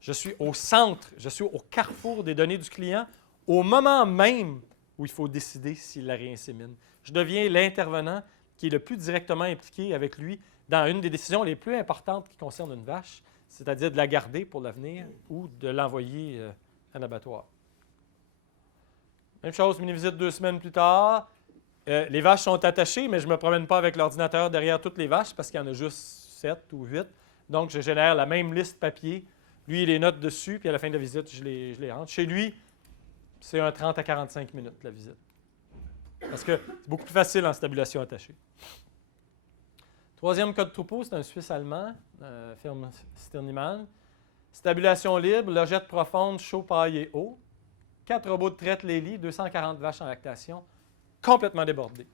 je suis au centre, je suis au carrefour des données du client au moment même où il faut décider s'il la réinsémine. Je deviens l'intervenant qui est le plus directement impliqué avec lui dans une des décisions les plus importantes qui concernent une vache, c'est-à-dire de la garder pour l'avenir ou de l'envoyer à l'abattoir. Même chose, mini-visite 2 semaines plus tard. Les vaches sont attachées, mais je ne me promène pas avec l'ordinateur derrière toutes les vaches parce qu'il y en a juste 7 ou 8. Donc, je génère la même liste papier. Lui, il les note dessus, puis à la fin de la visite, je les rentre. Chez lui, c'est un 30 à 45 minutes, la visite. Parce que c'est beaucoup plus facile en stabulation attachée. Troisième cas de troupeau, c'est un Suisse allemand, firme Stirnimann. Stabulation libre, logette profonde, chaud, paille et eau. 4 robots de traite Lely, 240 vaches en lactation, complètement débordés.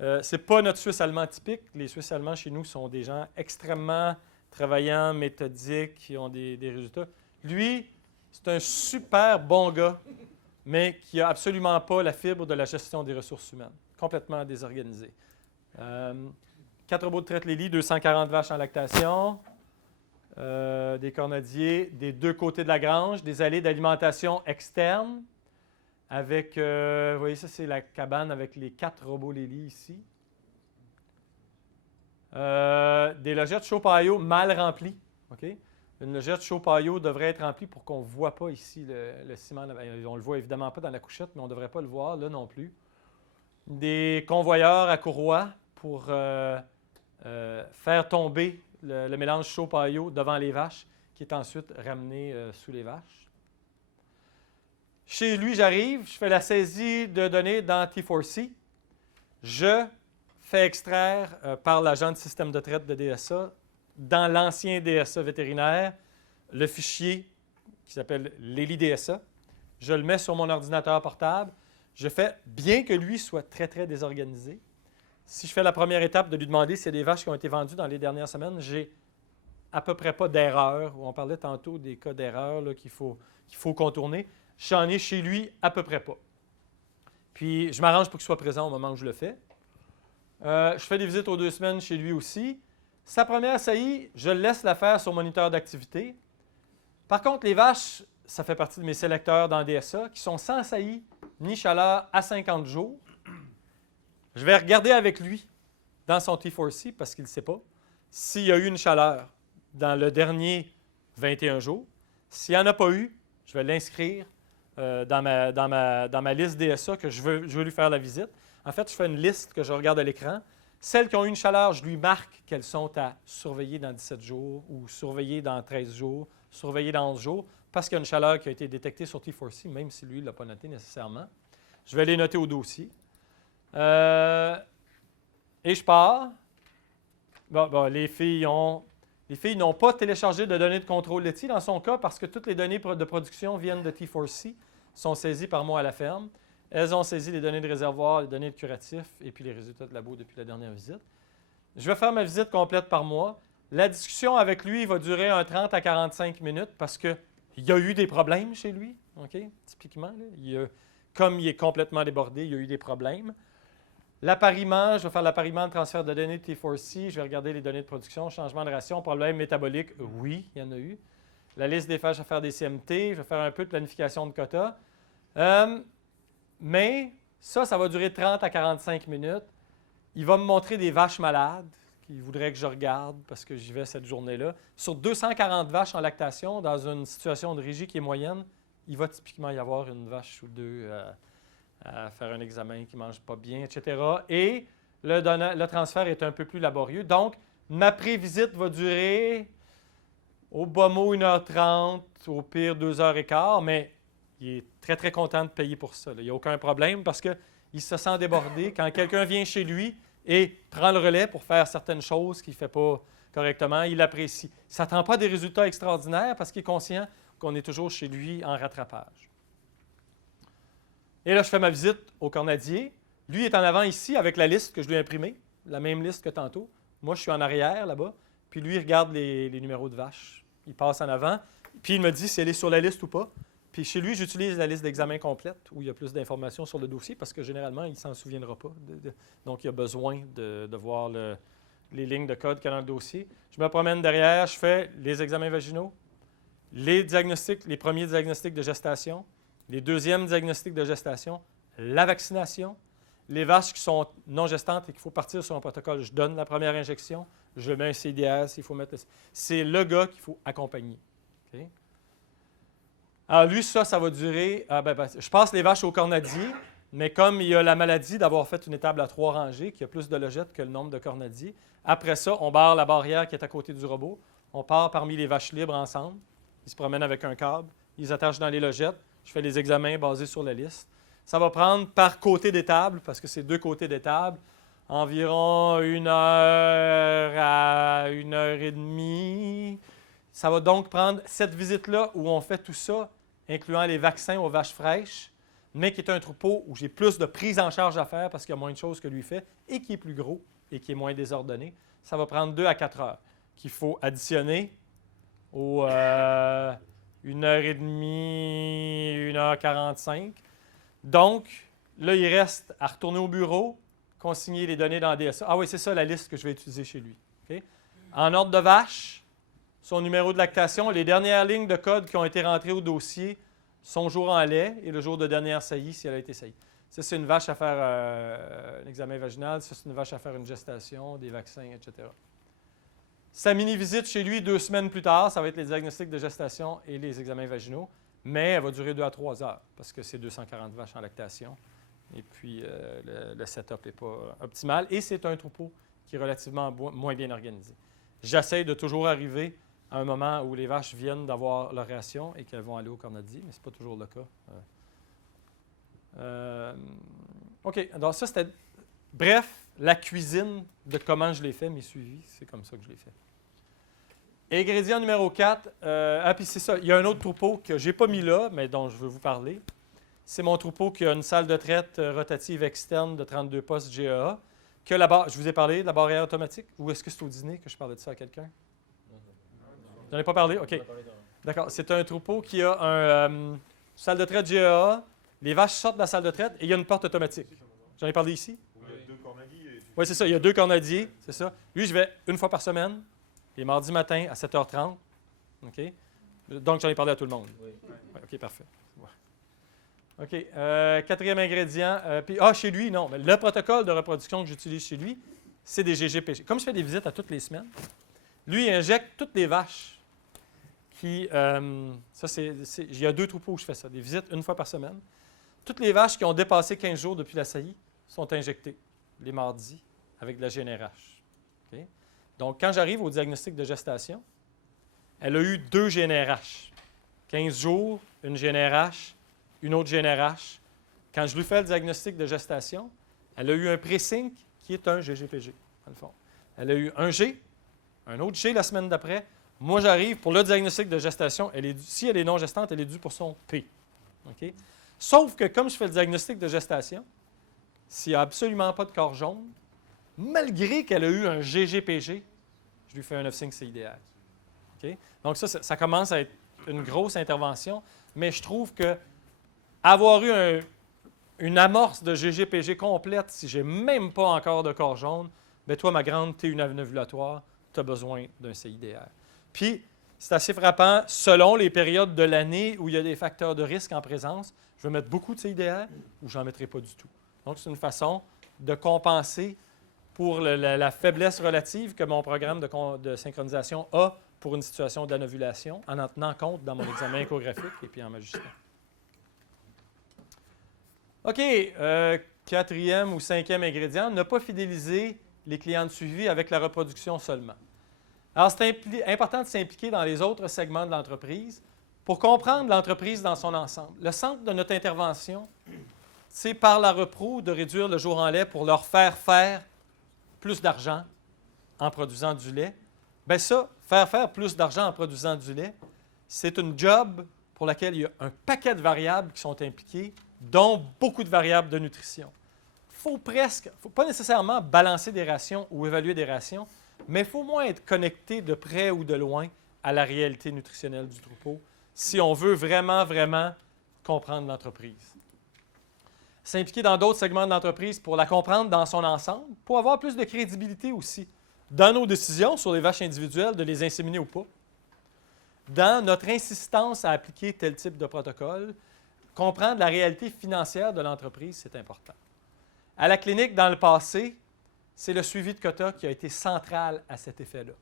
Ce n'est pas notre Suisse allemand typique. Les Suisses allemands chez nous sont des gens extrêmement travaillants, méthodiques, qui ont des résultats. Lui, c'est un super bon gars, mais qui n'a absolument pas la fibre de la gestion des ressources humaines. Complètement désorganisé. 4 robots de traite Lely, 240 vaches en lactation, des cornadiers des 2 côtés de la grange, des allées d'alimentation externe, avec, vous voyez, ça, c'est la cabane avec les 4 robots Lily ici. Des logettes chaud-paillot mal remplies. OK? Une logette chaud-paillot devrait être remplie pour qu'on ne voit pas ici le ciment. On ne le voit évidemment pas dans la couchette, mais on ne devrait pas le voir là non plus. Des convoyeurs à courroie pour faire tomber le mélange chaud-paillot devant les vaches, qui est ensuite ramené sous les vaches. Chez lui, j'arrive, je fais la saisie de données dans T4C. Je fais extraire par l'agent de système de traite de DSA, dans l'ancien DSA vétérinaire, le fichier qui s'appelle l'ELI-DSA. Je le mets sur mon ordinateur portable. Je fais, bien que lui soit très, très désorganisé, si je fais la première étape de lui demander s'il y a des vaches qui ont été vendues dans les dernières semaines, j'ai à peu près pas d'erreur. On parlait tantôt des cas d'erreur qu'il faut contourner. J'en ai chez lui à peu près pas. Puis, je m'arrange pour qu'il soit présent au moment où je le fais. Je fais des visites aux 2 semaines chez lui aussi. Sa première saillie, je laisse la faire sur moniteur d'activité. Par contre, les vaches, ça fait partie de mes sélecteurs dans DSA, qui sont sans saillie ni chaleur à 50 jours. Je vais regarder avec lui dans son T4C, parce qu'il ne sait pas, s'il y a eu une chaleur dans le dernier 21 jours. S'il n'y en a pas eu, je vais l'inscrire dans ma liste DSA que je veux lui faire la visite. En fait, je fais une liste que je regarde à l'écran. Celles qui ont eu une chaleur, je lui marque qu'elles sont à surveiller dans 17 jours ou surveiller dans 13 jours, surveiller dans 11 jours, parce qu'il y a une chaleur qui a été détectée sur T4C, même si lui ne l'a pas noté nécessairement. Je vais les noter au dossier. Et je pars. Les filles n'ont pas téléchargé de données de contrôle laitier dans son cas parce que toutes les données de production viennent de T4C, sont saisies par moi à la ferme. Elles ont saisi les données de réservoir, les données de curatif et puis les résultats de labo depuis la dernière visite. Je vais faire ma visite complète par mois. La discussion avec lui va durer 30 à 45 minutes parce qu'il y a eu des problèmes chez lui, okay? Typiquement. Là, comme il est complètement débordé, il y a eu des problèmes. L'appariement, je vais faire l'appariement de transfert de données de T4C. Je vais regarder les données de production, changement de ration, problème métabolique. Oui, il y en a eu. La liste des vaches à faire des CMT. Je vais faire un peu de planification de quotas. Mais ça va durer 30 à 45 minutes. Il va me montrer des vaches malades qu'il voudrait que je regarde parce que j'y vais cette journée-là. Sur 240 vaches en lactation, dans une situation de régie qui est moyenne, il va typiquement y avoir une vache ou deux à faire un examen qui ne mange pas bien, etc. Et le transfert est un peu plus laborieux. Donc, ma prévisite va durer au bas mot 1h30, au pire 2h15, mais il est très, très content de payer pour ça. Là. Il n'y a aucun problème parce qu'il se sent débordé. Quand quelqu'un vient chez lui et prend le relais pour faire certaines choses qu'il ne fait pas correctement, il apprécie. Il ne s'attend pas à des résultats extraordinaires parce qu'il est conscient qu'on est toujours chez lui en rattrapage. Et là, je fais ma visite au cornadier. Lui est en avant ici avec la liste que je lui ai imprimée, la même liste que tantôt. Moi, je suis en arrière là-bas. Puis lui, il regarde les numéros de vaches. Il passe en avant. Puis il me dit si elle est sur la liste ou pas. Puis chez lui, j'utilise la liste d'examen complète où il y a plus d'informations sur le dossier parce que généralement, il ne s'en souviendra pas. Donc, il a besoin de voir les lignes de code qu'il y a dans le dossier. Je me promène derrière, je fais les examens vaginaux, les diagnostics, les premiers diagnostics de gestation, les deuxièmes diagnostics de gestation, la vaccination, les vaches qui sont non gestantes et qu'il faut partir sur un protocole. Je donne la première injection, je mets un CDR s'il faut mettre... C'est le gars qu'il faut accompagner. Okay? Alors lui, ça va durer... je passe les vaches au cornadier, mais comme il y a la maladie d'avoir fait une étable à 3 rangées, qui a plus de logettes que le nombre de cornadiers, après ça, on barre la barrière qui est à côté du robot. On part parmi les vaches libres ensemble. Ils se promènent avec un câble. Ils attachent dans les logettes. Je fais les examens basés sur la liste. Ça va prendre par côté d'étable, parce que c'est 2 côtés d'étable, environ 1 heure à 1h30. Ça va donc prendre cette visite-là où on fait tout ça, incluant les vaccins aux vaches fraîches, mais qui est un troupeau où j'ai plus de prise en charge à faire parce qu'il y a moins de choses que lui fait et qui est plus gros et qui est moins désordonné. Ça va prendre 2 à 4 heures qu'il faut additionner aux 1h30, 1h45. Donc, là, il reste à retourner au bureau, consigner les données dans DSA. Ah oui, c'est ça la liste que je vais utiliser chez lui. Okay? En ordre de vache, son numéro de lactation, les dernières lignes de code qui ont été rentrées au dossier son jour en lait et le jour de dernière saillie si elle a été saillie. Ça, c'est une vache à faire un examen vaginal. Ça, c'est une vache à faire une gestation, des vaccins, etc. Sa mini-visite chez lui 2 semaines plus tard, ça va être les diagnostics de gestation et les examens vaginaux, mais elle va durer 2 à 3 heures parce que c'est 240 vaches en lactation. Et puis, le setup n'est pas optimal. Et c'est un troupeau qui est relativement moins bien organisé. J'essaie de toujours arriver à un moment où les vaches viennent d'avoir leur ration et qu'elles vont aller au cornadi, mais ce n'est pas toujours le cas. OK, donc ça, c'était... Bref, la cuisine de comment je l'ai fait, mes suivis, c'est comme ça que je l'ai fait. Ingrédient numéro 4, puis c'est ça, il y a un autre troupeau que je n'ai pas mis là, mais dont je veux vous parler. C'est mon troupeau qui a une salle de traite rotative externe de 32 postes GEA, que je vous ai parlé de la barrière automatique, ou est-ce que c'est au dîner que je parlais de ça à quelqu'un? J'en ai pas parlé? OK. D'accord, c'est un troupeau qui a une salle de traite GEA, les vaches sortent de la salle de traite et il y a une porte automatique. J'en ai parlé ici? Oui, c'est ça. Il y a 2 cornadiers, c'est ça. Lui, je vais une fois par semaine, les mardis matin à 7h30. OK? Donc, j'en ai parlé à tout le monde. Oui. Ouais, OK, parfait. Ouais. OK. 4e ingrédient. Chez lui, non. Mais le protocole de reproduction que j'utilise chez lui, c'est des GGPG. Comme je fais des visites à toutes les semaines, lui, il injecte toutes les vaches qui... il y a 2 troupeaux où je fais ça, des visites une fois par semaine. Toutes les vaches qui ont dépassé 15 jours depuis la saillie sont injectées les mardis avec de la GNRH. Okay? Donc, quand j'arrive au diagnostic de gestation, elle a eu 2 GNRH. 15 jours, une GNRH, une autre GNRH. Quand je lui fais le diagnostic de gestation, elle a eu un pré-sync qui est un GGPG, dans le fond. Elle a eu un G, un autre G la semaine d'après. Moi, j'arrive pour le diagnostic de gestation. Si elle est non gestante, elle est due pour son P. Okay? Sauf que comme je fais le diagnostic de gestation, s'il n'y a absolument pas de corps jaune, malgré qu'elle a eu un GGPG, je lui fais un 9,5 CIDR. Okay? Donc ça commence à être une grosse intervention, mais je trouve que avoir eu une amorce de GGPG complète, si je n'ai même pas encore de corps jaune, bien toi, ma grande, tu es une ovulatoire, tu as besoin d'un CIDR. Puis, c'est assez frappant, selon les périodes de l'année où il y a des facteurs de risque en présence, je vais mettre beaucoup de CIDR ou je n'en mettrai pas du tout. Donc, c'est une façon de compenser pour la faiblesse relative que mon programme de synchronisation a pour une situation d'anovulation en tenant compte dans mon examen échographique et puis en m'ajustant. OK, 4e ou 5e ingrédient, ne pas fidéliser les clients de suivi avec la reproduction seulement. Alors, c'est important de s'impliquer dans les autres segments de l'entreprise pour comprendre l'entreprise dans son ensemble. Le centre de notre intervention, c'est par la repro de réduire le jour en lait pour leur faire plus d'argent en produisant du lait. Bien ça, faire plus d'argent en produisant du lait, c'est une job pour laquelle il y a un paquet de variables qui sont impliquées, dont beaucoup de variables de nutrition. Il faut pas nécessairement balancer des rations ou évaluer des rations, mais il faut au moins être connecté de près ou de loin à la réalité nutritionnelle du troupeau si on veut vraiment, vraiment comprendre l'entreprise. S'impliquer dans d'autres segments de l'entreprise pour la comprendre dans son ensemble, pour avoir plus de crédibilité aussi dans nos décisions sur les vaches individuelles, de les inséminer ou pas, dans notre insistance à appliquer tel type de protocole, comprendre la réalité financière de l'entreprise, c'est important. À la clinique, dans le passé, c'est le suivi de quota qui a été central à cet effet-là.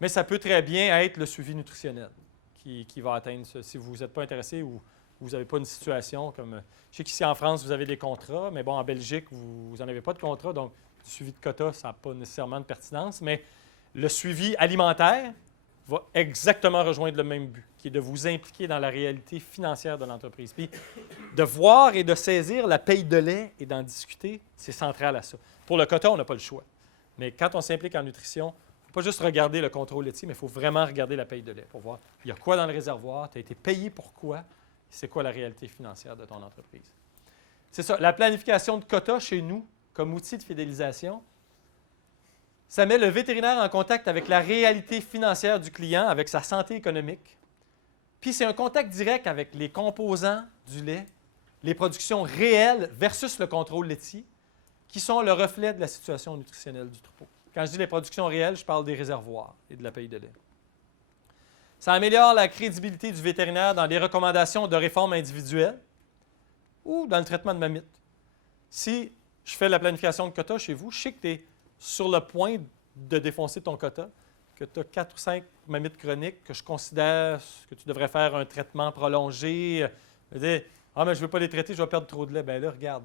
Mais ça peut très bien être le suivi nutritionnel qui va atteindre ça. Si vous n'êtes pas intéressé ou vous n'avez pas une situation comme... Je sais qu'ici en France, vous avez des contrats, mais bon, en Belgique, vous n'en avez pas de contrat, donc le suivi de quota, ça n'a pas nécessairement de pertinence, mais le suivi alimentaire va exactement rejoindre le même but, qui est de vous impliquer dans la réalité financière de l'entreprise. Puis, de voir et de saisir la paye de lait et d'en discuter, c'est central à ça. Pour le quota, on n'a pas le choix. Mais quand on s'implique en nutrition, il ne faut pas juste regarder le contrôle laitier, mais il faut vraiment regarder la paye de lait pour voir il y a quoi dans le réservoir, tu as été payé pour quoi, c'est quoi la réalité financière de ton entreprise. C'est ça, la planification de quota chez nous, comme outil de fidélisation, ça met le vétérinaire en contact avec la réalité financière du client, avec sa santé économique. Puis c'est un contact direct avec les composants du lait, les productions réelles versus le contrôle laitier, qui sont le reflet de la situation nutritionnelle du troupeau. Quand je dis les productions réelles, je parle des réservoirs et de la paye de lait. Ça améliore la crédibilité du vétérinaire dans les recommandations de réforme individuelle ou dans le traitement de mammites. Si je fais la planification de quota chez vous, je sais que tu es sur le point de défoncer ton quota, que tu as 4 ou 5 mammites chroniques, que je considère que tu devrais faire un traitement prolongé. Mais je ne veux pas les traiter, je vais perdre trop de lait. Bien là, regarde,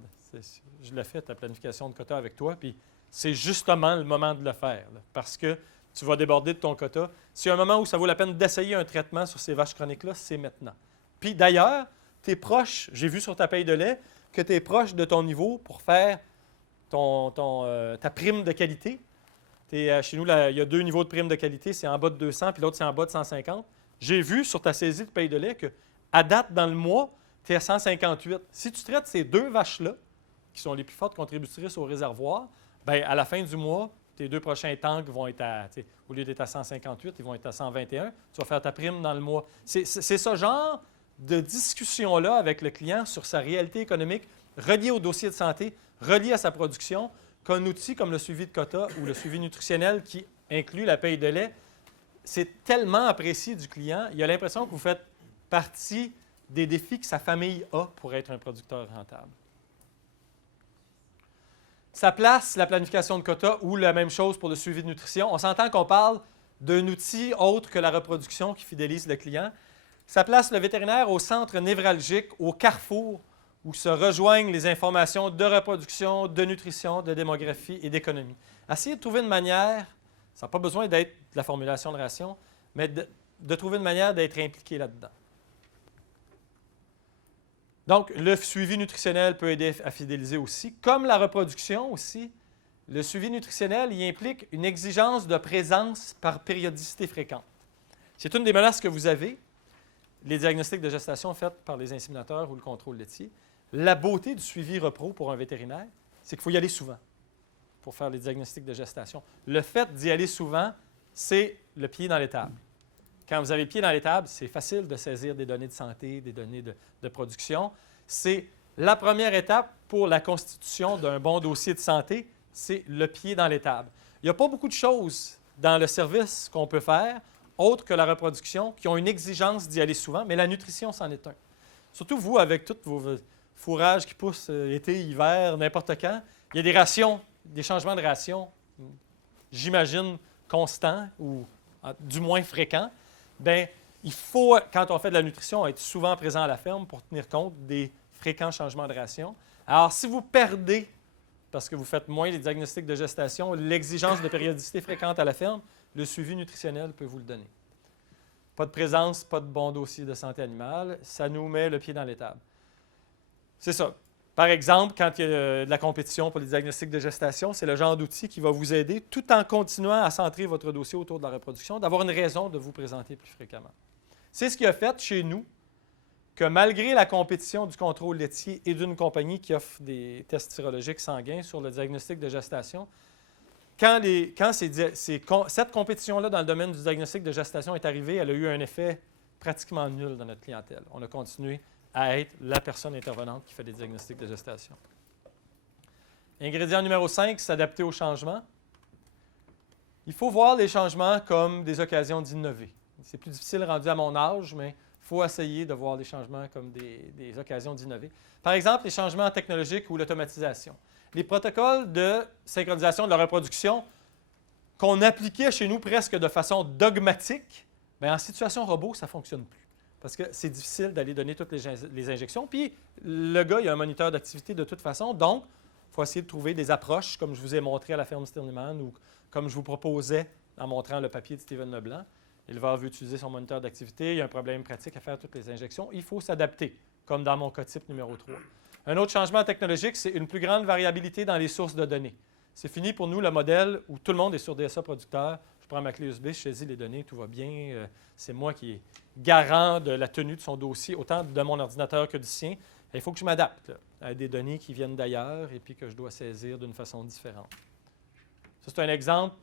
je l'ai fait, ta planification de quota avec toi, puis c'est justement le moment de le faire, là, parce que tu vas déborder de ton quota. S'il y a un moment où ça vaut la peine d'essayer un traitement sur ces vaches chroniques-là, c'est maintenant. Puis d'ailleurs, tu es proche, j'ai vu sur ta paye de lait, que tu es proche de ton niveau pour faire ta prime de qualité. Chez nous, il y a 2 niveaux de prime de qualité, c'est en bas de 200, puis l'autre, c'est en bas de 150. J'ai vu sur ta saisie de paye de lait qu'à date, dans le mois, tu es à 158. Si tu traites ces 2 vaches-là, qui sont les plus fortes contributrices au réservoir, bien, à la fin du mois, tes 2 prochains tanks vont être au lieu d'être à 158, ils vont être à 121. Tu vas faire ta prime dans le mois. C'est ce genre de discussion-là avec le client sur sa réalité économique, reliée au dossier de santé, reliée à sa production, qu'un outil comme le suivi de quota ou le suivi nutritionnel qui inclut la paye de lait, c'est tellement apprécié du client. Il a l'impression que vous faites partie des défis que sa famille a pour être un producteur rentable. Ça place la planification de quota ou la même chose pour le suivi de nutrition. On s'entend qu'on parle d'un outil autre que la reproduction qui fidélise le client. Ça place le vétérinaire au centre névralgique, au carrefour, où se rejoignent les informations de reproduction, de nutrition, de démographie et d'économie. Essayez de trouver une manière, ça n'a pas besoin d'être de la formulation de ration, mais de trouver une manière d'être impliqué là-dedans. Donc, le suivi nutritionnel peut aider à fidéliser aussi. Comme la reproduction aussi, le suivi nutritionnel y implique une exigence de présence par périodicité fréquente. C'est une des menaces que vous avez, les diagnostics de gestation faits par les inséminateurs ou le contrôle laitier. La beauté du suivi repro pour un vétérinaire, c'est qu'il faut y aller souvent pour faire les diagnostics de gestation. Le fait d'y aller souvent, c'est le pied dans l'étable. Quand vous avez le pied dans l'étable, c'est facile de saisir des données de santé, des données de production. C'est la première étape pour la constitution d'un bon dossier de santé, c'est le pied dans l'étable. Il n'y a pas beaucoup de choses dans le service qu'on peut faire, autres que la reproduction, qui ont une exigence d'y aller souvent, mais la nutrition, c'en est un. Surtout vous, avec tous vos fourrages qui poussent été, hiver, n'importe quand, il y a des rations, des changements de rations, j'imagine, constants ou du moins fréquents. Bien, il faut, quand on fait de la nutrition, être souvent présent à la ferme pour tenir compte des fréquents changements de ration. Alors, si vous perdez, parce que vous faites moins les diagnostics de gestation, l'exigence de périodicité fréquente à la ferme, le suivi nutritionnel peut vous le donner. Pas de présence, pas de bon dossier de santé animale, ça nous met le pied dans l'étable. C'est ça. Par exemple, quand il y a de la compétition pour les diagnostics de gestation, c'est le genre d'outil qui va vous aider, tout en continuant à centrer votre dossier autour de la reproduction, d'avoir une raison de vous présenter plus fréquemment. C'est ce qui a fait chez nous que malgré la compétition du contrôle laitier et d'une compagnie qui offre des tests sérologiques sanguins sur le diagnostic de gestation, quand cette compétition-là dans le domaine du diagnostic de gestation est arrivée, elle a eu un effet pratiquement nul dans notre clientèle. On a continué à être la personne intervenante qui fait des diagnostics de gestation. Ingrédient numéro 5, s'adapter aux changements. Il faut voir les changements comme des occasions d'innover. C'est plus difficile rendu à mon âge, mais il faut essayer de voir les changements comme des occasions d'innover. Par exemple, les changements technologiques ou l'automatisation. Les protocoles de synchronisation de la reproduction qu'on appliquait chez nous presque de façon dogmatique, bien, en situation robot, ça ne fonctionne plus. Parce que c'est difficile d'aller donner toutes les injections. Puis, le gars, il a un moniteur d'activité de toute façon. Donc, il faut essayer de trouver des approches, comme je vous ai montré à la ferme Stirnemann ou comme je vous proposais en montrant le papier de Steven Leblanc. L'éleveur veut utiliser son moniteur d'activité, il y a un problème pratique à faire toutes les injections. Il faut s'adapter, comme dans mon cas type numéro 3. Un autre changement technologique, c'est une plus grande variabilité dans les sources de données. C'est fini pour nous le modèle où tout le monde est sur DSA producteur. Je prends ma clé USB, je saisis les données, tout va bien. C'est moi qui est garant de la tenue de son dossier, autant de mon ordinateur que du sien. Il faut que je m'adapte à des données qui viennent d'ailleurs et puis que je dois saisir d'une façon différente. Ça, c'est un exemple.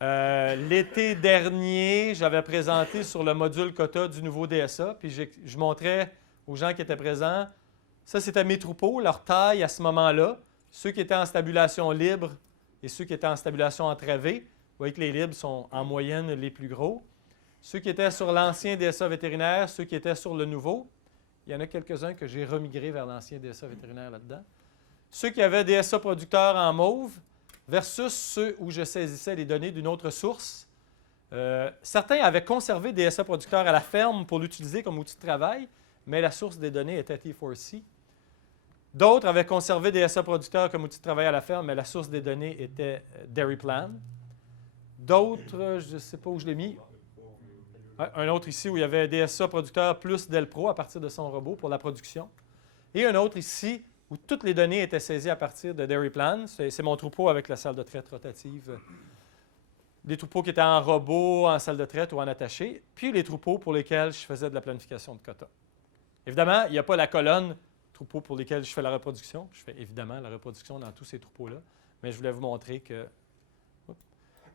L'été dernier, j'avais présenté sur le module quota du nouveau DSA, puis je montrais aux gens qui étaient présents, ça c'était mes troupeaux, leur taille à ce moment-là, ceux qui étaient en stabulation libre et ceux qui étaient en stabulation entravée. Vous voyez que les libres sont en moyenne les plus gros. ceux qui étaient sur l'ancien DSA vétérinaire, ceux qui étaient sur le nouveau. Il y en a quelques-uns que j'ai remigrés vers l'ancien DSA vétérinaire là-dedans. Ceux qui avaient DSA producteur en mauve versus ceux où je saisissais les données d'une autre source. Certains avaient conservé DSA producteur à la ferme pour l'utiliser comme outil de travail, mais la source des données était T4C. D'autres avaient conservé DSA producteur comme outil de travail à la ferme, mais la source des données était DairyPlan. D'autres, je ne sais pas où je l'ai mis. Un autre ici où il y avait DSA producteur plus Delpro à partir de son robot pour la production. Et un autre ici où toutes les données étaient saisies à partir de DairyPlan. C'est mon troupeau avec la salle de traite rotative. Des troupeaux qui étaient en robot, en salle de traite ou en attaché. Puis les troupeaux pour lesquels je faisais de la planification de quotas. Évidemment, il n'y a pas la colonne troupeaux pour lesquels je fais la reproduction. Je fais évidemment la reproduction dans tous ces troupeaux-là. Mais je voulais vous montrer que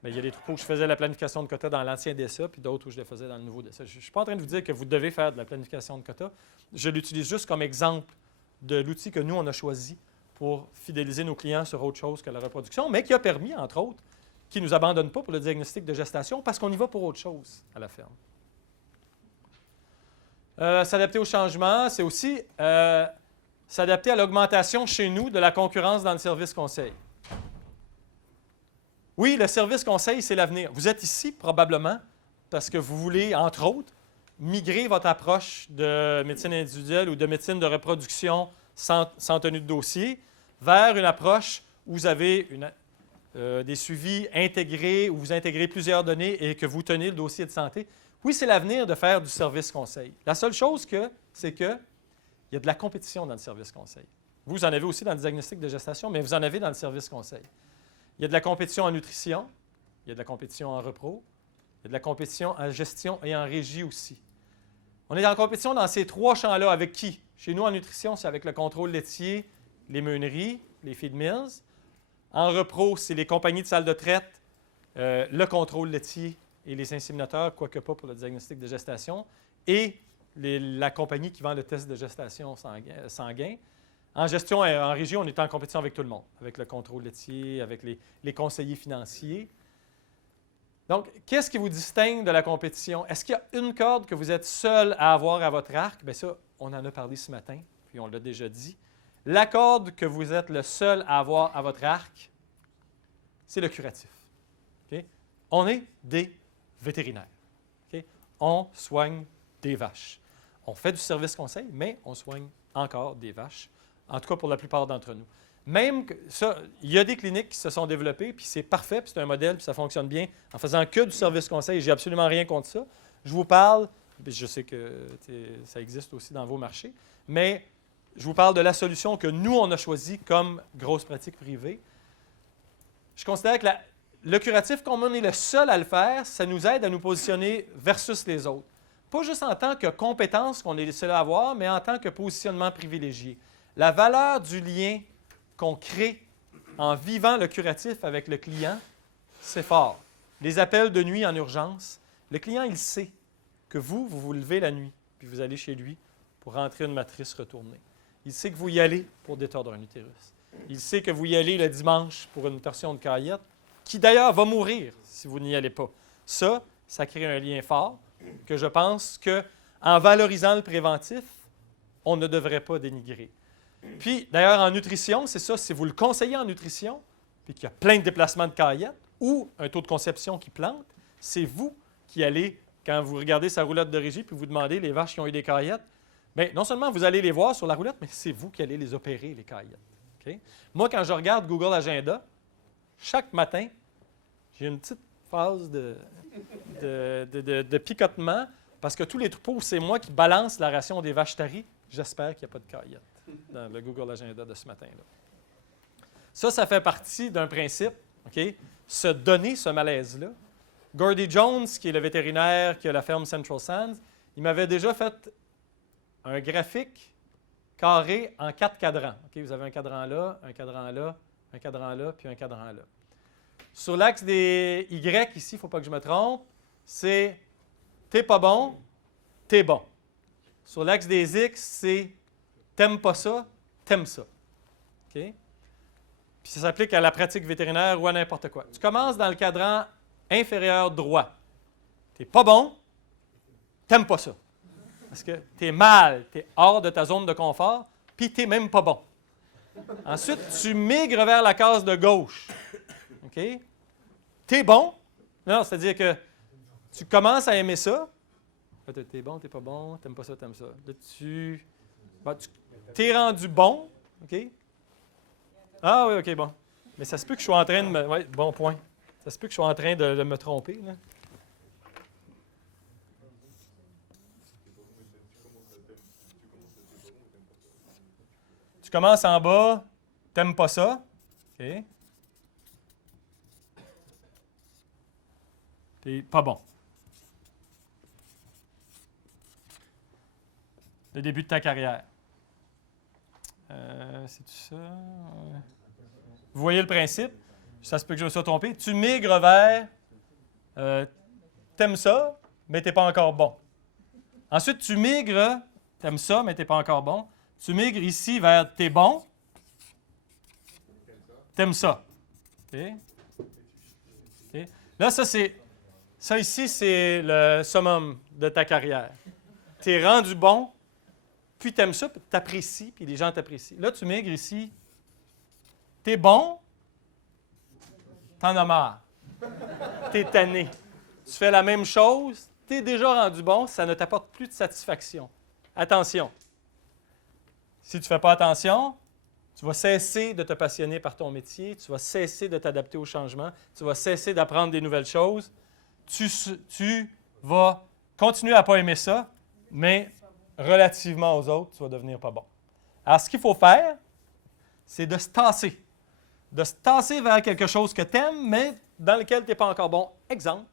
mais il y a des troupeaux où je faisais la planification de quotas dans l'ancien DSA, puis d'autres où je le faisais dans le nouveau DSA. Je ne suis pas en train de vous dire que vous devez faire de la planification de quotas. Je l'utilise juste comme exemple de l'outil que nous, on a choisi pour fidéliser nos clients sur autre chose que la reproduction, mais qui a permis, entre autres, qu'ils ne nous abandonnent pas pour le diagnostic de gestation parce qu'on y va pour autre chose à la ferme. S'adapter au changement, c'est aussi s'adapter à l'augmentation chez nous de la concurrence dans le service conseil. Oui, le service conseil, c'est l'avenir. Vous êtes ici probablement parce que vous voulez, entre autres, migrer votre approche de médecine individuelle ou de médecine de reproduction sans tenue de dossier vers une approche où vous avez des suivis intégrés, où vous intégrez plusieurs données et que vous tenez le dossier de santé. Oui, c'est l'avenir de faire du service conseil. La seule chose, c'est qu'il y a de la compétition dans le service conseil. Vous en avez aussi dans le diagnostic de gestation, mais vous en avez dans le service conseil. Il y a de la compétition en nutrition, il y a de la compétition en repro, il y a de la compétition en gestion et en régie aussi. On est en compétition dans ces trois champs-là. Avec qui? Chez nous, en nutrition, c'est avec le contrôle laitier, les meuneries, les feed mills. En repro, c'est les compagnies de salles de traite, le contrôle laitier et les inséminateurs, quoique pas pour le diagnostic de gestation, et la compagnie qui vend le test de gestation sanguin. En gestion et en régie, on est en compétition avec tout le monde, avec le contrôle laitier, avec les conseillers financiers. Donc, qu'est-ce qui vous distingue de la compétition? Est-ce qu'il y a une corde que vous êtes seul à avoir à votre arc? Bien ça, on en a parlé ce matin, puis on l'a déjà dit. La corde que vous êtes le seul à avoir à votre arc, c'est le curatif. Okay? On est des vétérinaires. Okay? On soigne des vaches. On fait du service conseil, mais on soigne encore des vaches. En tout cas, pour la plupart d'entre nous. Même que ça, il y a des cliniques qui se sont développées, puis c'est parfait, puis c'est un modèle, puis ça fonctionne bien, en faisant que du service conseil. J'ai absolument rien contre ça. Je vous parle, je sais que ça existe aussi dans vos marchés, mais je vous parle de la solution que nous, on a choisie comme grosse pratique privée. Je considère que le curatif, comme on est le seul à le faire, ça nous aide à nous positionner versus les autres. Pas juste en tant que compétence qu'on est les seuls à avoir, mais en tant que positionnement privilégié. La valeur du lien qu'on crée en vivant le curatif avec le client, c'est fort. Les appels de nuit en urgence, le client, il sait que vous levez la nuit, puis vous allez chez lui pour rentrer une matrice retournée. Il sait que vous y allez pour détordre un utérus. Il sait que vous y allez le dimanche pour une torsion de caillette, qui d'ailleurs va mourir si vous n'y allez pas. Ça crée un lien fort que je pense qu'en valorisant le préventif, on ne devrait pas dénigrer. Puis, d'ailleurs, en nutrition, c'est ça, si vous le conseillez en nutrition, puis qu'il y a plein de déplacements de caillettes ou un taux de conception qui plante, c'est vous qui allez, quand vous regardez sa roulotte de régie, puis vous demandez les vaches qui ont eu des caillettes, bien, non seulement vous allez les voir sur la roulette, mais c'est vous qui allez les opérer, les caillettes. Okay? Moi, quand je regarde Google Agenda, chaque matin, j'ai une petite phase de picotement, parce que tous les troupeaux, c'est moi qui balance la ration des vaches taries. J'espère qu'il n'y a pas de caillettes dans le Google Agenda de ce matin-là. Ça fait partie d'un principe, OK? Se donner ce malaise-là. Gordy Jones, qui est le vétérinaire qui a la ferme Central Sands, il m'avait déjà fait un graphique carré en 4 cadrans. OK? Vous avez un cadran là, un cadran là, un cadran là, puis un cadran là. Sur l'axe des Y, ici, il ne faut pas que je me trompe, c'est « t'es pas bon, t'es bon ». Sur l'axe des X, c'est « t'aimes pas ça, t'aimes ça ». OK? Puis ça s'applique à la pratique vétérinaire ou à n'importe quoi. Tu commences dans le cadran inférieur droit. Tu n'es pas bon, t'aimes pas ça. Parce que tu es mal, tu es hors de ta zone de confort, puis tu n'es même pas bon. Ensuite, tu migres vers la case de gauche. OK? Tu es bon. Non, c'est-à-dire que tu commences à aimer ça. Tu es bon, tu n'es pas bon, tu n'aimes pas ça, tu aimes ça. Là, tu es rendu bon. OK? Ah oui, OK, bon. Mais ça se peut que je sois en train de me... Oui, bon point. Ça se peut que je sois en train de me tromper, là. Tu commences en bas, t'aimes pas ça. OK. T'es pas bon. Le début de ta carrière. C'est-tu ça? Vous voyez le principe? Ça se peut que je me sois trompé. Tu migres vers... t'aimes ça, mais t'es pas encore bon. Ensuite, tu migres... T'aimes ça, mais t'es pas encore bon. Tu migres ici vers t'es bon. T'aimes ça. OK? OK? Là, ça ici, c'est le summum de ta carrière. Tu es rendu bon, puis t'aimes ça, puis t'apprécies, puis les gens t'apprécient. Là, tu migres ici. T'es bon, t'en as marre. T'es tanné. Tu fais la même chose, t'es déjà rendu bon, ça ne t'apporte plus de satisfaction. Attention. Si tu ne fais pas attention, tu vas cesser de te passionner par ton métier, tu vas cesser de t'adapter au changement, tu vas cesser d'apprendre des nouvelles choses. Tu vas continuer à ne pas aimer ça, mais relativement aux autres, tu vas devenir pas bon. Alors, ce qu'il faut faire, c'est de se tasser. De se tasser vers quelque chose que tu aimes, mais dans lequel tu n'es pas encore bon. Exemple,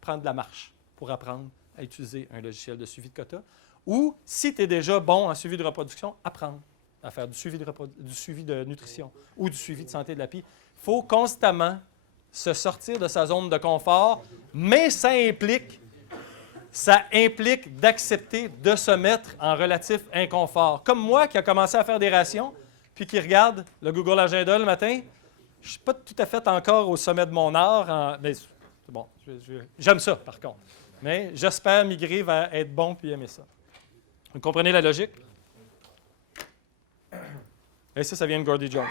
prendre de la marche pour apprendre à utiliser un logiciel de suivi de quota. Ou, si tu es déjà bon en suivi de reproduction, apprendre à faire du suivi de nutrition ou du suivi de santé de la pie. Il faut constamment se sortir de sa zone de confort, mais ça implique d'accepter de se mettre en relatif inconfort. Comme moi qui a commencé à faire des rations, puis qui regarde le Google Agenda le matin, je ne suis pas tout à fait encore au sommet de mon art, mais c'est bon, j'aime ça par contre. Mais j'espère migrer vers être bon puis aimer ça. Vous comprenez la logique? Et ça vient de Gordy Jones.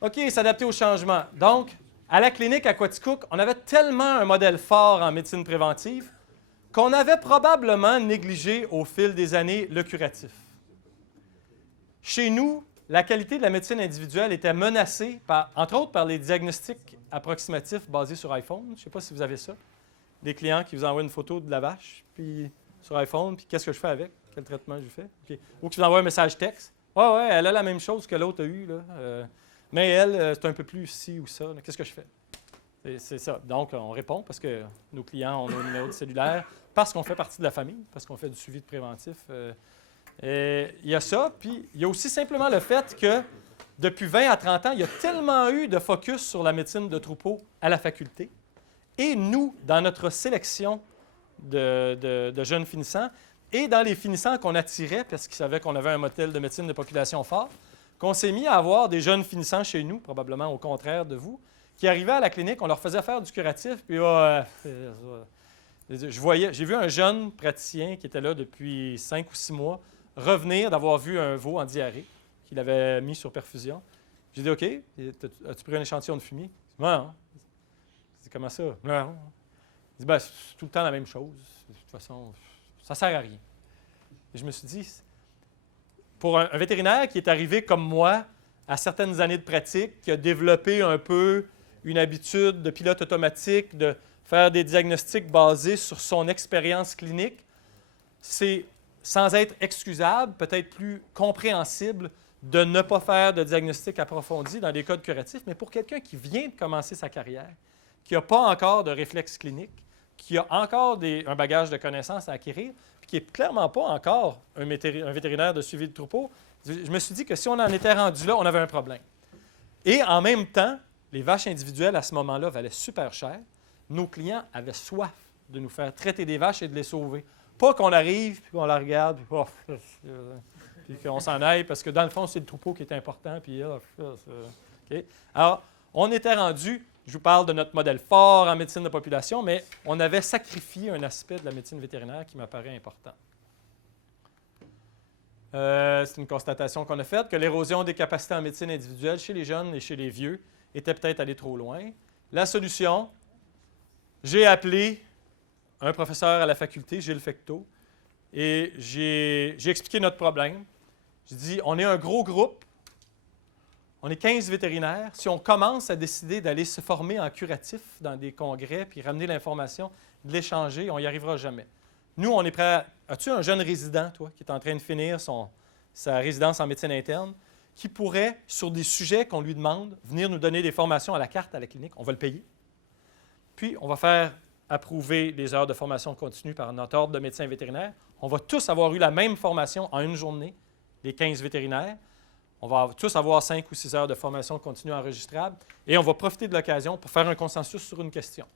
OK, s'adapter au changement. Donc, à la clinique à Quaticook, on avait tellement un modèle fort en médecine préventive qu'on avait probablement négligé au fil des années le curatif. Chez nous, la qualité de la médecine individuelle était menacée, entre autres, par les diagnostics approximatifs basés sur iPhone. Je ne sais pas si vous avez ça. Des clients qui vous envoient une photo de la vache, puis sur iPhone, puis qu'est-ce que je fais avec? Quel traitement je fais? Okay. Ou qui vous envoie un message texte. Ouais, elle a la même chose que l'autre a eu, là. Mais elle, c'est un peu plus ci ou ça. Qu'est-ce que je fais? C'est ça. Donc, on répond parce que nos clients ont nos numéros de cellulaire, parce qu'on fait partie de la famille, parce qu'on fait du suivi de préventif. Il y a ça, puis il y a aussi simplement le fait que depuis 20 à 30 ans, il y a tellement eu de focus sur la médecine de troupeau à la faculté. Et nous, dans notre sélection de jeunes finissants, et dans les finissants qu'on attirait, parce qu'ils savaient qu'on avait un modèle de médecine de population fort, qu'on s'est mis à avoir des jeunes finissants chez nous, probablement au contraire de vous, qui arrivaient à la clinique, on leur faisait faire du curatif, puis j'ai vu un jeune praticien qui était là depuis 5 ou 6 mois revenir d'avoir vu un veau en diarrhée qu'il avait mis sur perfusion. J'ai dit, OK, as-tu pris un échantillon de fumier? Non. C'est comment ça? Non. Il dit, c'est tout le temps la même chose. De toute façon, ça ne sert à rien. Et je me suis dit, pour un vétérinaire qui est arrivé comme moi à certaines années de pratique, qui a développé un peu une habitude de pilote automatique, de faire des diagnostics basés sur son expérience clinique, c'est, sans être excusable, peut-être plus compréhensible de ne pas faire de diagnostic approfondi dans des cas curatifs, mais pour quelqu'un qui vient de commencer sa carrière, qui n'a pas encore de réflexe clinique, qui a encore un bagage de connaissances à acquérir, puis qui n'est clairement pas encore un vétérinaire de suivi de troupeau, je me suis dit que si on en était rendu là, on avait un problème. Et en même temps, les vaches individuelles, à ce moment-là, valaient super cher. Nos clients avaient soif de nous faire traiter des vaches et de les sauver. Pas qu'on arrive, puis qu'on la regarde, puis qu'on s'en aille, parce que dans le fond, c'est le troupeau qui est important. Puis, okay. Alors, on était rendu Je vous parle de notre modèle fort en médecine de population, mais on avait sacrifié un aspect de la médecine vétérinaire qui m'apparaît important. C'est une constatation qu'on a faite, que l'érosion des capacités en médecine individuelle chez les jeunes et chez les vieux était peut-être allée trop loin. La solution, j'ai appelé un professeur à la faculté, Gilles Fecteau, et j'ai expliqué notre problème. J'ai dit, on est un gros groupe, on est 15 vétérinaires. Si on commence à décider d'aller se former en curatif dans des congrès, puis ramener l'information, de l'échanger, on n'y arrivera jamais. Nous, on est prêt à... As-tu un jeune résident, toi, qui est en train de finir sa résidence en médecine interne, qui pourrait, sur des sujets qu'on lui demande, venir nous donner des formations à la carte à la clinique? On va le payer. Puis, on va faire approuver les heures de formation continue par notre ordre de médecins vétérinaires. On va tous avoir eu la même formation en une journée, les 15 vétérinaires. On va tous avoir 5 ou 6 heures de formation continue enregistrable et on va profiter de l'occasion pour faire un consensus sur une question.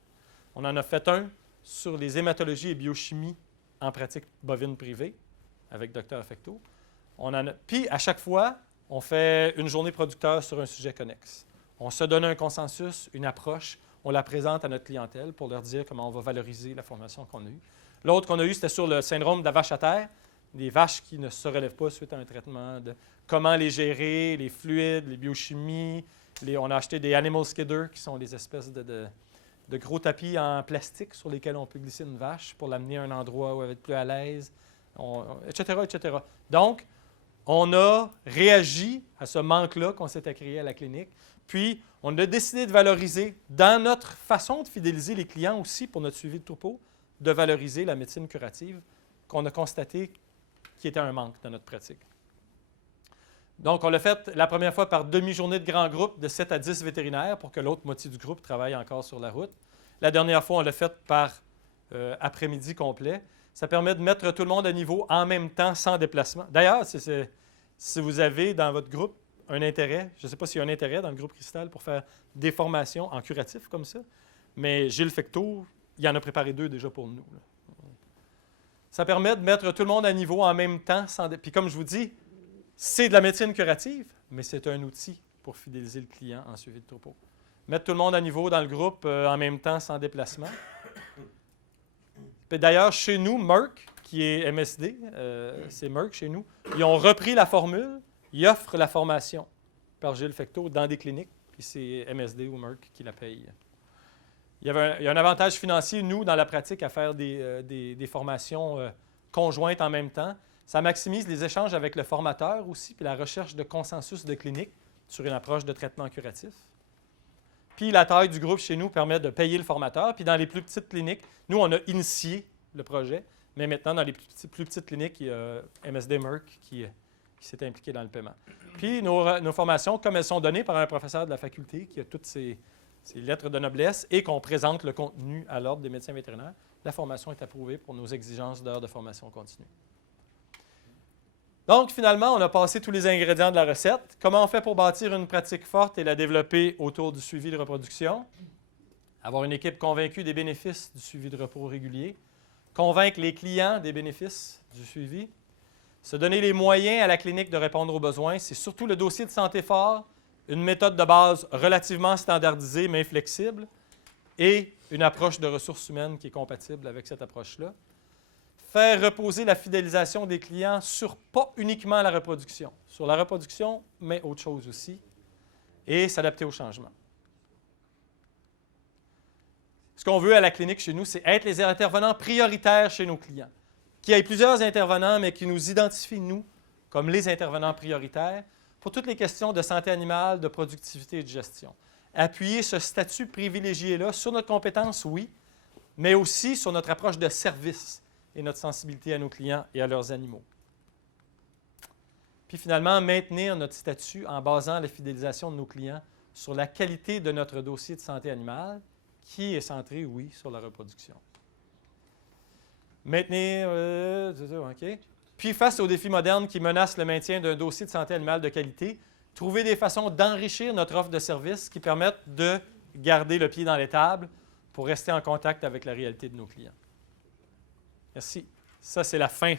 On en a fait un sur les hématologies et biochimie en pratique bovine privée avec Dr. Fecteau. Puis, à chaque fois, on fait une journée producteur sur un sujet connexe. On se donne un consensus, une approche, on la présente à notre clientèle pour leur dire comment on va valoriser la formation qu'on a eue. L'autre qu'on a eu, c'était sur le syndrome de la vache à terre, des vaches qui ne se relèvent pas suite à un traitement, de comment les gérer, les fluides, les biochimies. On a acheté des animal skidders, qui sont des espèces de gros tapis en plastique sur lesquels on peut glisser une vache pour l'amener à un endroit où elle va être plus à l'aise, etc., etc. Donc, on a réagi à ce manque-là qu'on s'était créé à la clinique. Puis, on a décidé de valoriser, dans notre façon de fidéliser les clients aussi pour notre suivi de troupeau, de valoriser la médecine curative qu'on a constaté qui était un manque dans notre pratique. Donc, on l'a fait la première fois par demi-journée de grand groupe de 7 à 10 vétérinaires pour que l'autre moitié du groupe travaille encore sur la route. La dernière fois, on l'a fait par après-midi complet. Ça permet de mettre tout le monde à niveau en même temps, sans déplacement. D'ailleurs, si vous avez dans votre groupe un intérêt, je ne sais pas s'il y a un intérêt dans le groupe Cristal pour faire des formations en curatif comme ça, mais Gilles Fecteau, il en a préparé 2 déjà pour nous. Là. Ça permet de mettre tout le monde à niveau en même temps. Puis comme je vous dis, c'est de la médecine curative, mais c'est un outil pour fidéliser le client en suivi de troupeau. Mettre tout le monde à niveau dans le groupe en même temps, sans déplacement. Puis d'ailleurs, chez nous, Merck, qui est MSD, c'est Merck chez nous, ils ont repris la formule, ils offrent la formation par Gilles Fecteau dans des cliniques, puis c'est MSD ou Merck qui la paye. Il y a un avantage financier, nous, dans la pratique, à faire des formations conjointes en même temps. Ça maximise les échanges avec le formateur aussi, puis la recherche de consensus de clinique sur une approche de traitement curatif. Puis la taille du groupe chez nous permet de payer le formateur. Puis dans les plus petites cliniques, nous, on a initié le projet, mais maintenant, dans les plus petites cliniques, il y a MSD Merck qui s'est impliqué dans le paiement. Puis nos formations, comme elles sont données par un professeur de la faculté qui a toutes ces lettres de noblesse et qu'on présente le contenu à l'Ordre des médecins vétérinaires, la formation est approuvée pour nos exigences d'heures de formation continue. Donc, finalement, on a passé tous les ingrédients de la recette. Comment on fait pour bâtir une pratique forte et la développer autour du suivi de reproduction? Avoir une équipe convaincue des bénéfices du suivi de repos régulier. Convaincre les clients des bénéfices du suivi. Se donner les moyens à la clinique de répondre aux besoins. C'est surtout le dossier de santé fort, une méthode de base relativement standardisée mais flexible et une approche de ressources humaines qui est compatible avec cette approche-là. Faire reposer la fidélisation des clients sur pas uniquement la reproduction, sur la reproduction, mais autre chose aussi, et s'adapter au changement. Ce qu'on veut à la clinique chez nous, c'est être les intervenants prioritaires chez nos clients. Qu'il y ait plusieurs intervenants, mais qui nous identifient, nous, comme les intervenants prioritaires pour toutes les questions de santé animale, de productivité et de gestion. Appuyer ce statut privilégié-là sur notre compétence, oui, mais aussi sur notre approche de service et notre sensibilité à nos clients et à leurs animaux. Puis finalement, maintenir notre statut en basant la fidélisation de nos clients sur la qualité de notre dossier de santé animale, qui est centré, oui, sur la reproduction. Maintenir, OK. Puis face aux défis modernes qui menacent le maintien d'un dossier de santé animale de qualité, trouver des façons d'enrichir notre offre de services qui permettent de garder le pied dans l'étable pour rester en contact avec la réalité de nos clients. Merci. Ça, c'est la fin.